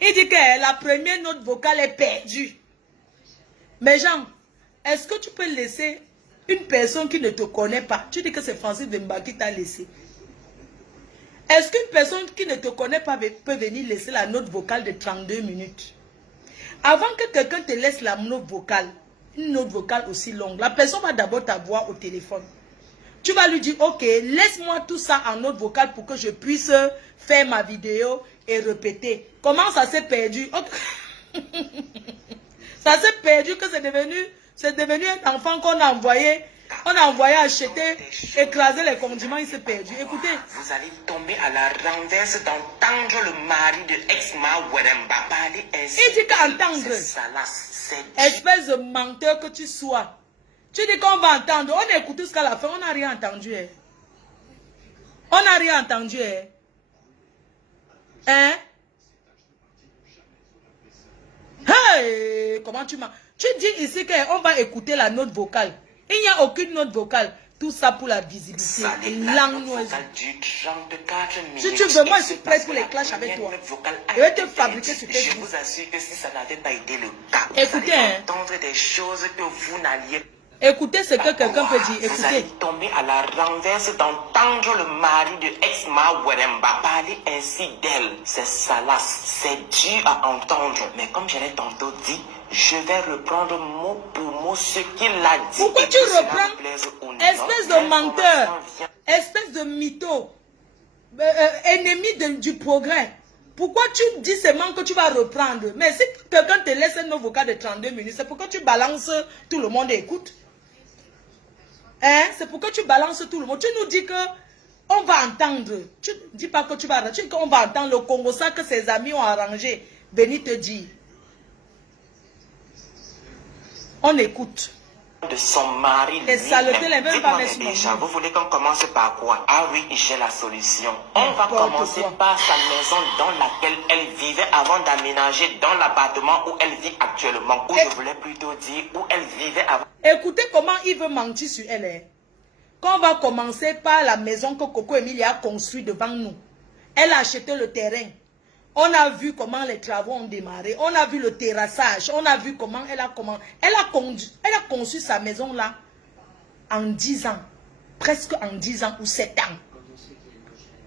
Il dit que la première note vocale est perdue. Mais Jean, est-ce que tu peux laisser une personne qui ne te connaît pas? Tu dis que c'est Francis Demba qui t'a laissé. Est-ce qu'une personne qui ne te connaît pas peut venir laisser la note vocale de 32 minutes? Avant que quelqu'un te laisse la note vocale, une note vocale aussi longue, la personne va d'abord t'avoir au téléphone. Tu vas lui dire, ok, laisse-moi tout ça en note vocale pour que je puisse faire ma vidéo et répéter. Comment ça s'est perdu? Ça s'est perdu que c'est devenu un enfant qu'on a envoyé. On a envoyé acheter, écraser les condiments, il s'est perdu. Écoutez. Vous allez tomber à la renverse d'entendre le mari de Exma Weremba parler ainsi. Il dit qu'entendre. Espèce de menteur que tu sois. Tu dis qu'on va entendre. On écoute jusqu'à la fin, on n'a rien entendu. Hein? On n'a rien entendu. Hein? Hein? Hey! Comment tu m'as... Tu dis ici qu'on va écouter la note vocale. Il n'y a aucune note vocale. Tout ça pour la visibilité. Si tu veux, moi je suis prête pour les clashs avec toi. Je vais te fabriquer sur Facebook. Je vous assure que si ça n'avait pas été le cas, écoutez, vous allez entendre des choses que vous n'alliez pas. Écoutez ce que quelqu'un peut dire. Vous allez tomber à la renverse d'entendre le mari de Exma Weremba parler ainsi d'elle. C'est salace, c'est dur à entendre. Mais comme je l'ai tantôt dit, je vais reprendre mot pour mot ce qu'il a dit. Pourquoi tu reprends? Espèce de menteur, espèce de mytho, ennemi du progrès. Pourquoi tu dis seulement que tu vas reprendre? Mais si quelqu'un te laisse un vocal de 32 minutes, c'est pourquoi tu balances, tout le monde écoute. Hein? C'est pourquoi tu balances tout le monde. Tu nous dis que on va entendre. Tu ne dis pas que tu vas arranger, qu'on va entendre le Congo, ça que ses amis ont arrangé. Venez te dire. On écoute. De son mari, les saletés, les mêmes pas déjà, vous voulez qu'on commence par quoi? Ah oui, j'ai la solution. On va commencer par sa maison dans laquelle elle vivait avant d'aménager dans l'appartement où elle vit actuellement. Ou je voulais plutôt dire où elle vivait avant. Écoutez comment il veut mentir sur elle. Hein. Quand on va commencer par la maison que Coco Emilie a construite devant nous. Elle a acheté le terrain. On a vu comment les travaux ont démarré. On a vu le terrassage. On a vu comment elle a conçu sa maison là en 10 ans. Presque en 10 ans ou 7 ans.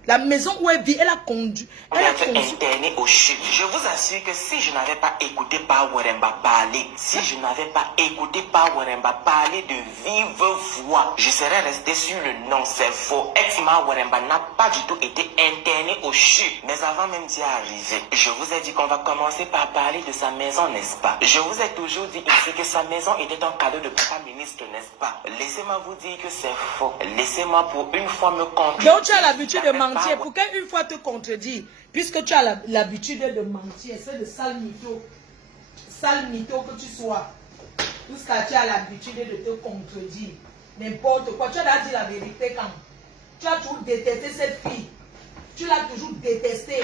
La maison où elle vit, elle a conçu. Internée au chute. Je vous assure que si je n'avais pas écouté par Weremba parler, de vive voix, je serais resté sur le nom. C'est faux. Exma Weremba n'a pas du tout été internée au chute. Mais avant même d'y arriver, je vous ai dit qu'on va commencer par parler de sa maison, n'est-ce pas? Je vous ai toujours dit ici que sa maison était un cadeau de papa ministre, n'est-ce pas? Laissez-moi vous dire que c'est faux. Laissez-moi pour une fois me contredire. Donc tu as l'habitude de mentir. Pourquoi une fois te contredire? Puisque tu as l'habitude de mentir. C'est de sale mytho. Sale mytho que tu sois. Jusqu'à tu as l'habitude de te contredire. N'importe quoi. Tu as dit la vérité quand? Tu as toujours détesté cette fille. Tu l'as toujours détesté.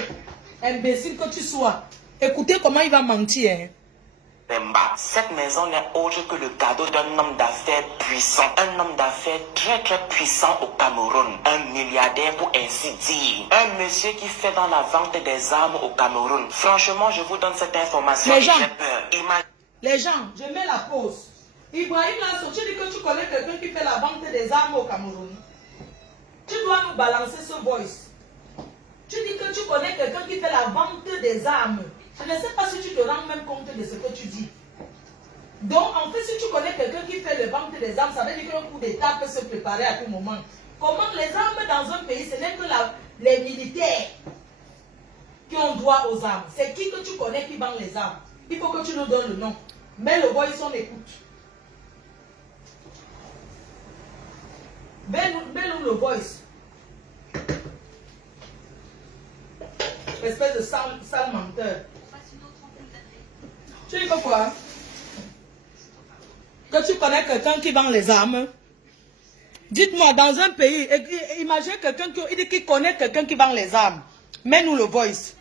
Imbécile que tu sois. Écoutez comment il va mentir. Hein? Waremba. Cette maison n'est autre que le cadeau d'un homme d'affaires puissant. Un homme d'affaires très puissant au Cameroun. Un milliardaire pour ainsi dire. Un monsieur qui fait dans la vente des armes au Cameroun. Franchement, je vous donne cette information et j'ai peur. Les gens, je mets la pause. Ibrahim Lasso, tu dis que tu connais quelqu'un qui fait la vente des armes au Cameroun. Tu dois nous balancer ce voice. Tu dis que tu connais quelqu'un qui fait la vente des armes. Je ne sais pas si tu te rends même compte de ce que tu dis. Donc, en fait, si tu connais quelqu'un qui fait la vente des armes, ça veut dire qu'un coup d'État peut se préparer à tout moment. Comment les armes dans un pays, ce n'est que les militaires qui ont droit aux armes. C'est qui que tu connais qui vend les armes? Il faut que tu nous donnes le nom. Mais le voice, on écoute. Mets-nous le voice. Espèce de sale menteur. Tu dis quoi? Que tu connais quelqu'un qui vend les armes? Dites-moi, dans un pays, imaginez quelqu'un qui connaît quelqu'un qui vend les armes. Mets-nous le voice.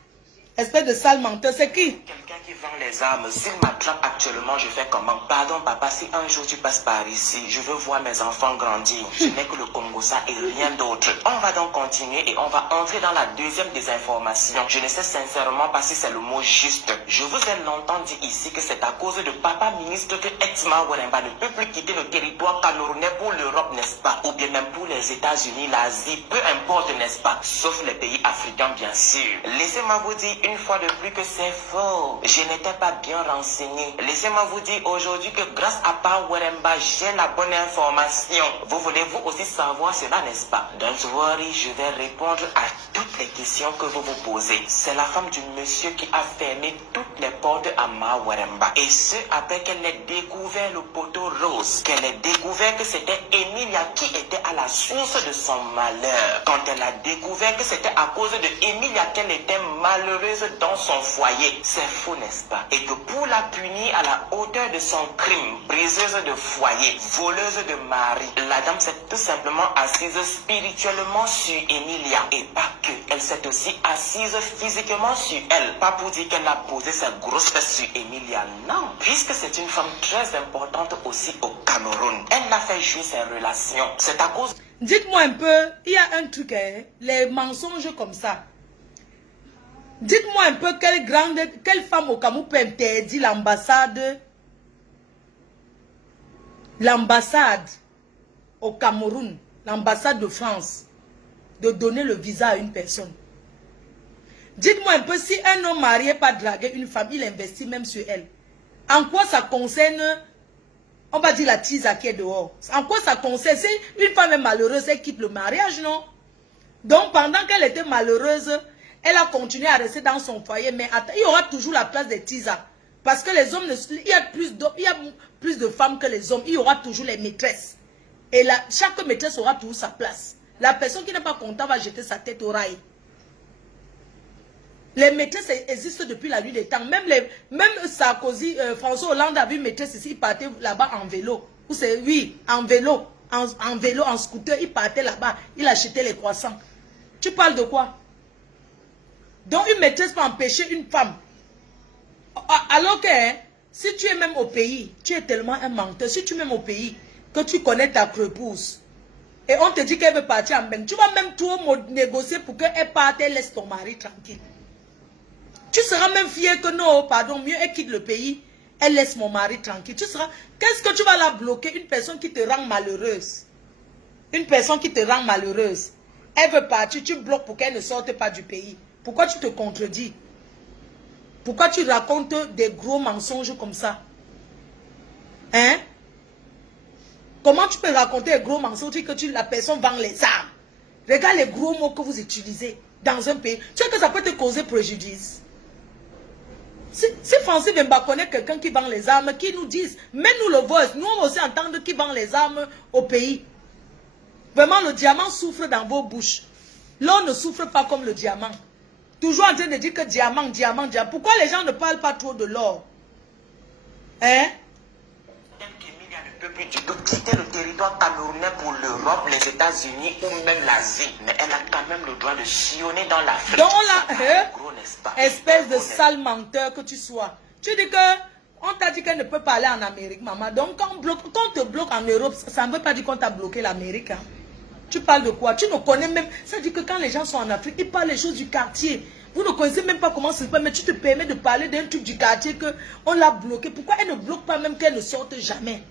Espèce de sale menteur, c'est qui? Quelqu'un qui vend les armes. S'il m'attrape actuellement, je fais comment? Pardon papa, si un jour tu passes par ici, je veux voir mes enfants grandir. Ce n'est que le Congo, ça et rien d'autre. On va donc continuer et on va entrer dans la deuxième désinformation. Je ne sais sincèrement pas si c'est le mot juste. Je vous ai longtemps dit ici que c'est à cause de papa ministre que Exma Waremba ne peut plus quitter le territoire camerounais pour l'Europe, n'est-ce pas? Ou bien même pour les États-Unis, l'Asie, peu importe, n'est-ce pas? Sauf les pays africains, bien sûr. Laissez-moi vous dire une fois de plus que c'est faux. Je n'étais pas bien renseigné. Laissez-moi vous dire aujourd'hui que grâce à Pa Waremba, j'ai la bonne information. Vous voulez vous aussi savoir cela, n'est-ce pas? Don't worry, je vais répondre à toutes les questions que vous vous posez. C'est la femme du monsieur qui a fermé toutes les portes à Ma Waremba. Et ce, après qu'elle ait découvert le poteau rose. Qu'elle ait découvert que c'était Emilia qui était à la source de son malheur. Quand elle a découvert que c'était à cause de Emilia qu'elle était malheureuse dans son foyer. C'est faux, n'est-ce pas? Et que pour la punir à la hauteur de son crime, briseuse de foyer, voleuse de mari, la dame s'est tout simplement assise spirituellement sur Emilia. Et pas que, elle s'est aussi assise physiquement sur elle. Pas pour dire qu'elle a posé sa grosse fesse sur Emilia, non. Puisque c'est une femme très importante aussi au Cameroun. Elle n'a fait jouer ses relations. C'est à cause... Dites-moi un peu, il y a un truc, hein, les mensonges comme ça. Dites-moi un peu quelle femme au Cameroun peut interdire l'ambassade au Cameroun, l'ambassade de France, de donner le visa à une personne. Dites-moi un peu si un homme marié pas draguer une femme, il investit même sur elle. En quoi ça concerne, on va dire la tisa qui est dehors. En quoi ça concerne, si une femme est malheureuse, elle quitte le mariage, non? Donc pendant qu'elle était malheureuse, elle a continué à rester dans son foyer, mais il y aura toujours la place des tisas. Parce que les hommes, il y a plus de femmes que les hommes. Il y aura toujours les maîtresses. Et chaque maîtresse aura toujours sa place. La personne qui n'est pas contente va jeter sa tête au rail. Les maîtresses existent depuis la nuit des temps. Même Sarkozy, François Hollande a vu une maîtresse ici, il partait là-bas en vélo. Oui, en vélo, en scooter, il partait là-bas, il achetait les croissants. Tu parles de quoi? Donc une maîtresse peut empêcher une femme. Alors que si tu es même au pays, tu es tellement un menteur. Si tu es même au pays, que tu connais ta crepousse, et on te dit qu'elle veut partir en Beng, tu vas même tout négocier pour qu'elle parte et laisse ton mari tranquille. Tu seras même fier que non, pardon, mieux elle quitte le pays, elle laisse mon mari tranquille. Qu'est-ce que tu vas la bloquer? Une personne qui te rend malheureuse. Une personne qui te rend malheureuse. Elle veut partir, tu bloques pour qu'elle ne sorte pas du pays. Pourquoi tu te contredis? Pourquoi tu racontes des gros mensonges comme ça? Hein? Comment tu peux raconter des gros mensonges que la personne vend les armes? Regarde les gros mots que vous utilisez dans un pays. Tu sais que ça peut te causer préjudice. Si Francis Vemba connaît quelqu'un qui vend les armes, qui nous dise, mets-nous le voice. Nous, on va aussi entendre qui vend les armes au pays. Vraiment, le diamant souffre dans vos bouches. L'or ne souffre pas comme le diamant. Toujours en train de dire que diamant, diamant, diamant. Pourquoi les gens ne parlent pas trop de l'or? Hein? Emilia ne peut plus du tout quitter le territoire camerounais pour l'Europe, les États-Unis ou même l'Asie. Mais elle a quand même le droit de sillonner dans l'Afrique. Donc on l'a... Espèce de sale menteur que tu sois. Tu dis que On t'a dit qu'elle ne peut pas aller en Amérique, maman. Donc, quand on te bloque en Europe, ça ne veut pas dire qu'on t'a bloqué l'Amérique. Hein. Tu parles de quoi? Tu ne connais même... Ça dit que quand les gens sont en Afrique, ils parlent les choses du quartier. Vous ne connaissez même pas comment ça se passe, mais tu te permets de parler d'un truc du quartier qu'on l'a bloqué. Pourquoi elle ne bloque pas même qu'elle ne sorte jamais?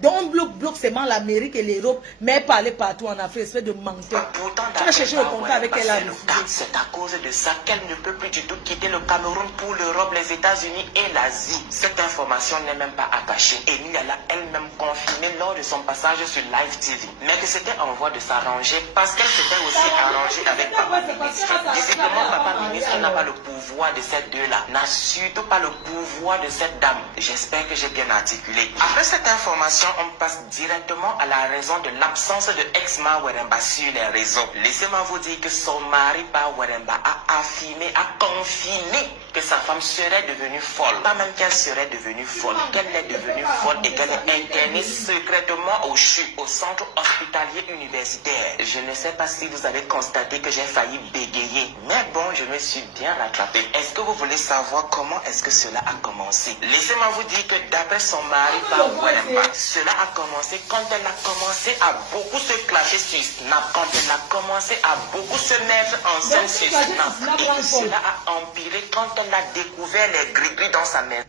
Donc on bloque seulement l'Amérique et l'Europe, mais parler partout en Afrique, espèce de menteur. Tu vas chercher le contact avec elle à c'est à cause de ça qu'elle ne peut plus du tout quitter le Cameroun pour l'Europe, les États-Unis et l'Asie. Cette information n'est même pas attachée. Émilie l'a elle-même confirmé lors de son passage sur Live TV. Mais que c'était en voie de s'arranger parce qu'elle s'était aussi arrangée avec Papa Ministre. Visiblement, Papa Ministre n'a pas le pouvoir de ces deux-là, n'a surtout pas le pouvoir de cette dame. J'espère que j'ai bien articulé. Après cette information, on passe directement à la raison de l'absence de ex-Ma Weremba sur les réseaux. Laissez-moi vous dire que son mari, Pa Weremba, a affirmé, a confirmé que sa femme serait devenue folle. Pas même qu'elle serait devenue folle, qu'elle est devenue folle et qu'elle est internée secrètement au CHU, au centre hospitalier universitaire. Je ne sais pas si vous avez constaté que j'ai failli bégayer, mais bon, je me suis bien rattrapé. Est-ce que vous voulez savoir comment est-ce que cela a commencé? Laissez-moi vous dire que d'après son mari, Pa Weremba, cela a commencé quand elle a commencé à beaucoup se clasher sur Snap, quand elle a commencé à beaucoup se mettre en scène sur Snap, et que cela a empiré quand elle a découvert les gris-gris dans sa maison.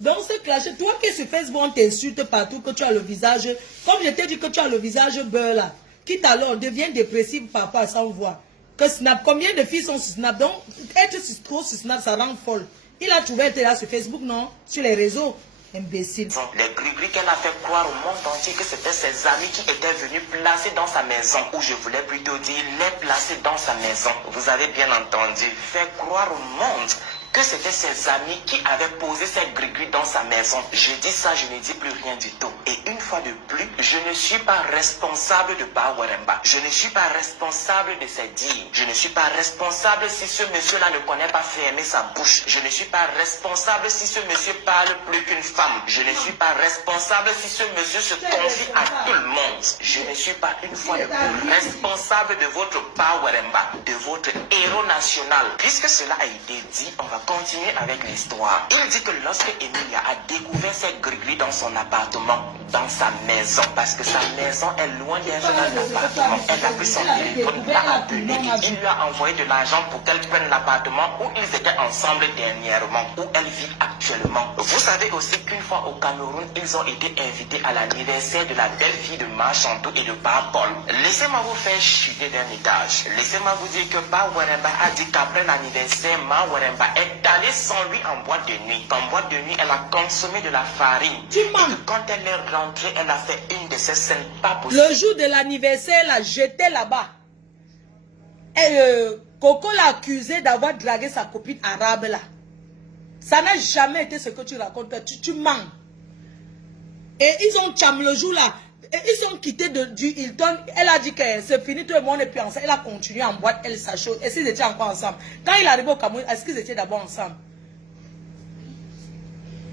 Donc ce clasher, toi qui es sur Facebook, on t'insulte partout, que tu as le visage, comme je t'ai dit que tu as le visage beurre là, quitte alors devient dépressif papa sans voix. Que Snap, combien de filles sont sur Snap? Donc être trop sur Snap, ça rend folle. Il a trouvé être là sur Facebook, non? Sur les réseaux. Imbécile. Les gris-gris qu'elle a fait croire au monde entier que c'était ses amis qui étaient venus placer dans sa maison, ou je voulais plutôt dire les placer dans sa maison. Vous avez bien entendu, faire croire au monde que c'était ses amis qui avaient posé ces gris-gris dans sa maison. Je dis ça, je ne dis plus rien du tout. Et une fois de plus, je ne suis pas responsable de Pa Weremba. Je ne suis pas responsable de ses dires. Je ne suis pas responsable si ce monsieur-là ne connaît pas fermer sa bouche. Je ne suis pas responsable si ce monsieur parle plus qu'une femme. Je ne suis pas responsable si ce monsieur se confie à tout le monde. Je ne suis pas une fois de plus responsable de votre Pa Weremba, de votre héros national. Puisque cela a été dit, on va continuer avec l'histoire. Il dit que lorsque Emilia a découvert ces gris-gris dans son appartement, dans sa maison, parce que sa maison est loin d'être un appartement, elle a pris son téléphone, l'a appelé et il lui a envoyé de l'argent pour qu'elle prenne l'appartement où ils étaient ensemble dernièrement, où elle vit actuellement. Vous savez aussi qu'une fois au Cameroun, ils ont été invités à l'anniversaire de la belle-fille de Ma Chantou et de Pa Paul. Laissez-moi vous faire chuter d'un étage. Laissez-moi vous dire que Pa Weremba a dit qu'après l'anniversaire, Ma Weremba est allée sans lui en boîte de nuit. En boîte de nuit, elle a consommé de la farine. Et que quand elle est rentrée, elle a fait une de ces scènes pas possibles. Le jour de l'anniversaire, elle a jeté là-bas. Et Coco l'a accusé d'avoir dragué sa copine arabe là. Ça n'a jamais été ce que tu racontes. Tu mens. Et ils ont cham le jour là. Et ils sont quittés du Hilton. Elle a dit que c'est fini, tout le monde n'est plus ensemble. Elle a continué en boîte, elle s'achète. Est-ce qu'ils étaient encore ensemble? Quand il est arrivé au Cameroun, est-ce qu'ils étaient d'abord ensemble?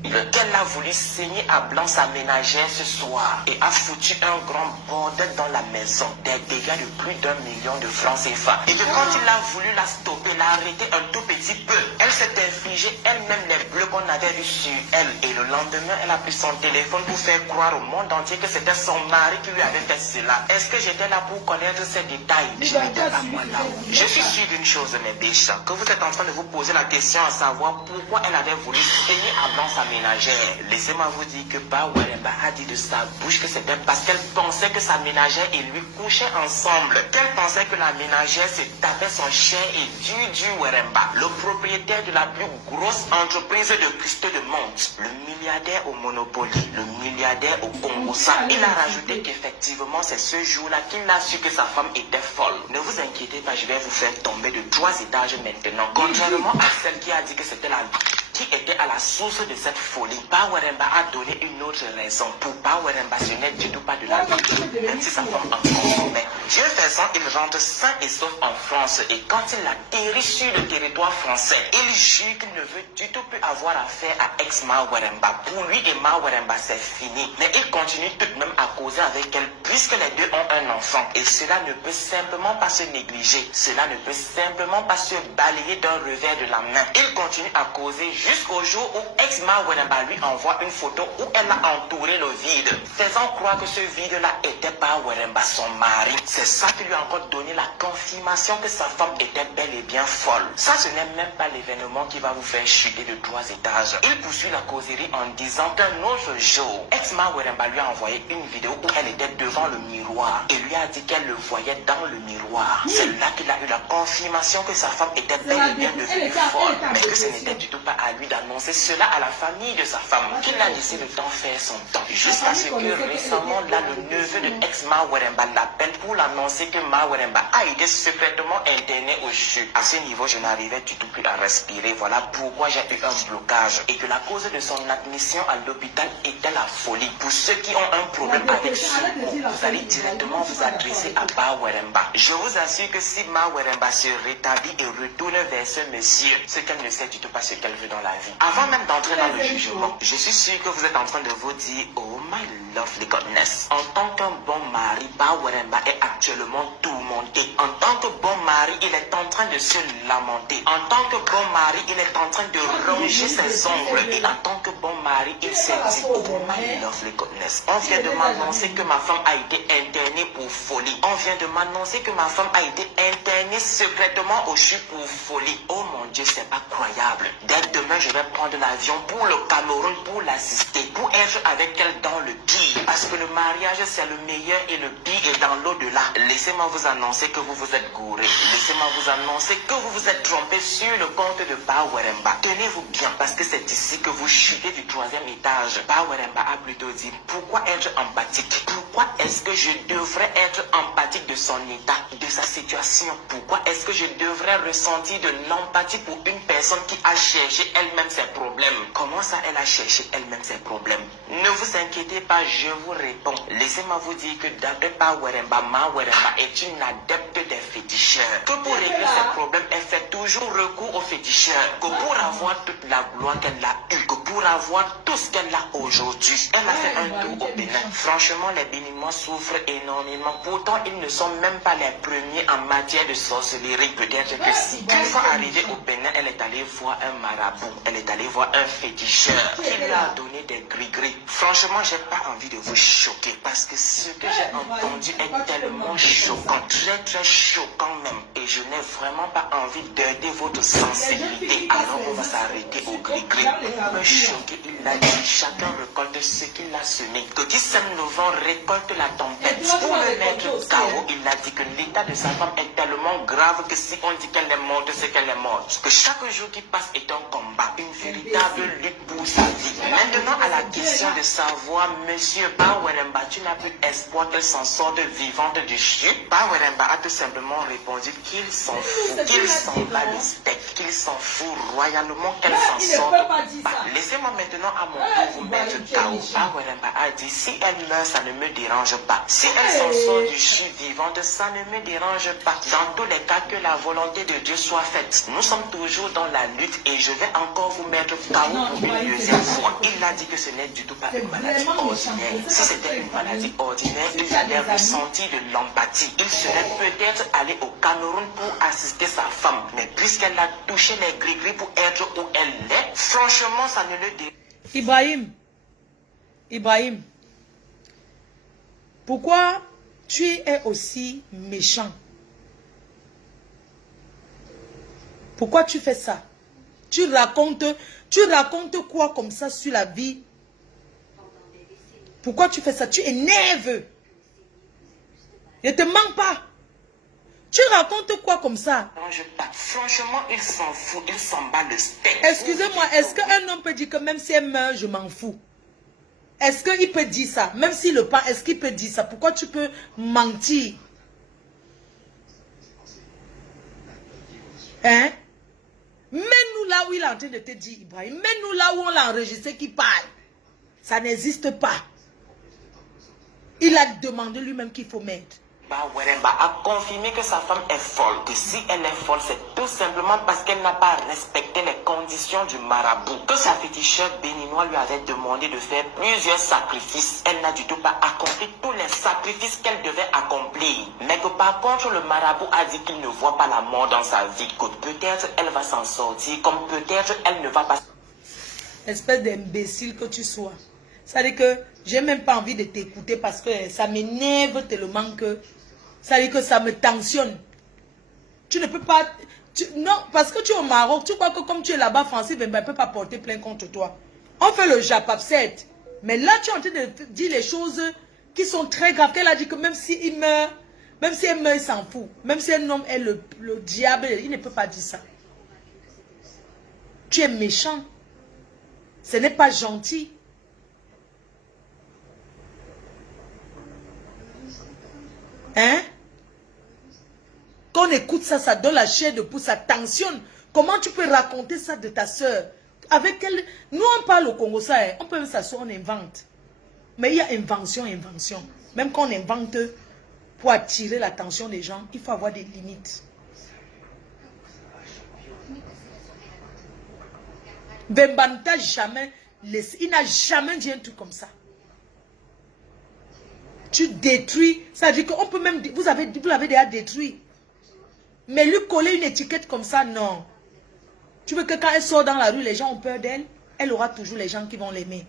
Qu'elle a voulu saigner à blanc sa ménagère ce soir et a foutu un grand bordel dans la maison, des dégâts de plus d'1 million de francs CFA. Et que quand il a voulu la stopper, l'arrêter un tout petit peu, elle s'est infligée elle-même les bleus qu'on avait vus sur elle. Et le lendemain, elle a pris son téléphone pour faire croire au monde entier que c'était son mari qui lui avait fait cela. Est-ce que j'étais là pour connaître ces détails? Je n'étais pas moi là. Je suis sûr d'une chose, mes biches, que vous êtes en train de vous poser la question à savoir pourquoi elle avait voulu saigner à blanc sa ménagère. Laissez-moi vous dire que Pa Weremba a dit de sa bouche que c'était parce qu'elle pensait que sa ménagère et lui couchaient ensemble. Qu'elle pensait que la ménagère se tapait son chien et du Weremba, le propriétaire de la plus grosse entreprise de cristaux de monte, le milliardaire au Monopoly, le milliardaire au Congo-Ça. Il a rajouté qu'effectivement c'est ce jour-là qu'il a su que sa femme était folle. Ne vous inquiétez pas, je vais vous faire tomber de 3 étages maintenant. Contrairement à celle qui a dit que c'était la qui était à la source de cette folie, Pa Weremba a donné une autre raison. Pour Pa Weremba, ce n'est du tout pas de la vie, même si sa femme en consommait. Dieu faisant, il rentre sain et sauf en France. Et quand il atterrit sur le territoire français, il jure qu'il ne veut du tout plus avoir affaire à ex-Ma Weremba. Pour lui et Ma Weremba, c'est fini. Mais il continue tout de même à causer avec elle puisque les deux ont un enfant. Et cela ne peut simplement pas se négliger. Cela ne peut simplement pas se balayer d'un revers de la main. Il continue à causer jusqu'au jour où ex-Ma Weremba lui envoie une photo où elle a entouré le vide, faisant croire que ce vide-là était pas Weremba, son mari. C'est ça qui lui a encore donné la confirmation que sa femme était bel et bien folle. Ça, ce n'est même pas l'événement qui va vous faire chuter de 3 étages. Il poursuit la causerie en disant qu'un autre jour, ex-Ma Weremba lui a envoyé une vidéo où elle était devant le miroir et lui a dit qu'elle le voyait dans le miroir. C'est là qu'il a eu la confirmation que sa femme était bel et bien devenue folle, mais que ce n'était du tout pas à lui d'annoncer cela à la famille de sa femme, qu'il a laissé le temps faire son temps. Jusqu'à ce que récemment, là, le neveu de ex-Ma Weremba l'appelle pour l'annoncer que Ma Weremba a été secrètement interné au CHU. À ce niveau, je n'arrivais du tout plus à respirer. Voilà pourquoi j'ai eu un blocage. Et que la cause de son admission à l'hôpital était la folie. Pour ceux qui ont un problème avec ce mot, vous allez directement vous adresser à Ma Weremba. Je vous assure que si Ma Weremba se rétablit et retourne vers ce monsieur, c'est qu'elle ne sait du tout pas ce qu'elle veut dans la vie. Avant même d'entrer dans le jugement, je suis sûr que vous êtes en train de vous dire, oh my lovely godness. En tant qu'un bon mari, Ma Weremba est actuellement tourmenté. En tant que bon mari, il est en train de se lamenter. En tant que bon mari, il est en train de ronger ses ongles. Et en tant que bon mari, il s'est dit, oh my lovely godness. On vient de m'annoncer que ma femme a été internée pour folie. On vient de m'annoncer que ma femme a été internée secrètement au CHU pour folie. Oh mon Dieu, c'est pas croyable. Dès demain, je vais prendre l'avion pour le Cameroun pour l'assister, pour être avec elle dans le pire. Parce que le mariage, c'est le meilleur et le pire est dans l'au-delà. Laissez-moi vous annoncer que vous vous êtes gouré. Laissez-moi vous annoncer que vous vous êtes trompé sur le compte de Ma Weremba. Tenez-vous bien, parce que c'est ici que vous chutez du 3e étage. Ma Weremba a plutôt dit, pourquoi être empathique? Pourquoi est-ce que je devrais être empathique de son état, de sa situation? Pourquoi est-ce que je devrais ressentir de l'empathie pour une personne qui a cherché elle-même ses problèmes? Comment ça, elle a cherché elle-même ses problèmes? Ne vous inquiétez pas, je vous réponds. Laissez-moi vous dire que d'après Ma Weremba est une adepte des féticheurs. Que pour régler ses problèmes, elle fait toujours recours aux féticheurs. Que pour avoir toute la gloire qu'elle a eue, que pour avoir tout ce qu'elle a aujourd'hui, elle a fait un tour au Bénin. Franchement, les Béninois souffrent énormément. Pourtant, ils ne sont même pas les premiers en matière de sorcellerie. Peut-être que si. Une fois arrivée au Bénin, elle est allée voir un marabout. Elle est allée voir un féticheur qui lui a donné des gris-gris. Franchement, j'ai pas envie de vous choquer parce que ce que j'ai entendu est tellement choquant, très choquant même. Et je n'ai vraiment pas envie d'aider votre sensibilité. Alors on va s'arrêter au gris-gris. Me choquer, il a dit, chacun récolte ce qu'il a semé. Que qui sème le vent récolte la tempête. Pour le mettre KO, il a dit que l'état de sa femme est tellement grave que si on dit qu'elle est morte, c'est qu'elle est morte. Que chaque jour qui passe est un combat, une véritable lutte pour sa vie. Maintenant à la question de savoir, monsieur Ma Weremba, tu n'as plus espoir qu'elle s'en sorte vivante du CHU? Ma Weremba a tout simplement répondu qu'il s'en fout, qu'il s'en bat les steaks, qu'il s'en fout royalement qu'elle s'en sorte pas. Laissez-moi maintenant à mon tour vous mettre KO. Ma Weremba a dit, si elle meurt, ça ne me dérange pas. Si elle s'en sort du CHU vivante, ça ne me dérange pas. Dans tous les cas, que la volonté de Dieu soit faite. Nous sommes toujours dans la lutte et je vais encore vous mettre KO pour une deuxième fois. Il a dit que ce n'est du tout pas une maladie ordinaire. Si c'était une maladie ordinaire, il allait ressentir de l'empathie. Il serait peut-être allé au Cameroun pour assister sa femme. Mais puisqu'elle a touché les gris-gris pour être où elle est, franchement, ça ne le dit. Ibrahim, pourquoi tu es aussi méchant? Pourquoi tu fais ça? Tu racontes quoi comme ça sur la vie? Pourquoi tu fais ça? Tu énerves. Ne te mens pas. Tu racontes quoi comme ça? Franchement, il s'en fout, il s'en bat le steak. Excusez-moi, est-ce qu'un homme peut dire que même si elle meurt, je m'en fous? Est-ce qu'il peut dire ça? Même s'il le parle, est-ce qu'il peut dire ça? Pourquoi tu peux mentir? Hein? Mets-nous là où il est en train de te dire, Ibrahim. Mets-nous là où on l'a enregistré qui parle. Ça n'existe pas. Il a demandé lui-même qu'il faut mettre. Weremba a confirmé que sa femme est folle, que si elle est folle, c'est tout simplement parce qu'elle n'a pas respecté les conditions du marabout, que sa féticheur béninois lui avait demandé de faire plusieurs sacrifices. Elle n'a du tout pas accompli tous les sacrifices qu'elle devait accomplir, mais que par contre le marabout a dit qu'il ne voit pas la mort dans sa vie, que peut-être elle va s'en sortir, comme peut-être elle ne va pas. Espèce d'imbécile que tu sois. Ça veut dire que j'ai même pas envie de t'écouter parce que ça m'énerve tellement que ça veut dire que ça me tensionne. Tu ne peux pas... non, parce que tu es au Maroc, tu crois que comme tu es là-bas, Francis ne peut pas porter plainte contre toi. On fait le Japapset. Mais là, tu es en train de dire les choses qui sont très graves. Qu'elle a dit que même s'il meurt, même si elle meurt, il s'en fout. Même si un homme est le diable, il ne peut pas dire ça. Tu es méchant. Ce n'est pas gentil. Hein? Quand on écoute ça, ça donne la chair de poule, ça tensionne. Comment tu peux raconter ça de ta soeur? Avec elle, nous on parle au Congo, ça, hein? On peut même s'asseoir, on invente. Mais il y a invention. Même quand on invente pour attirer l'attention des gens, il faut avoir des limites. Bemba ne t'a jamais laissé, il n'a jamais dit un truc comme ça. Tu détruis, ça veut dire qu'on peut même, vous l'avez déjà détruit. Mais lui coller une étiquette comme ça, non. Tu veux que quand elle sort dans la rue, les gens ont peur d'elle? Elle aura toujours les gens qui vont l'aimer.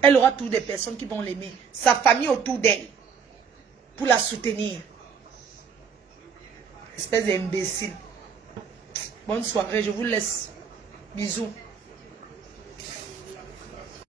Elle aura toujours des personnes qui vont l'aimer. Sa famille autour d'elle. Pour la soutenir. Espèce d'imbécile. Bonne soirée, je vous laisse. Bisous.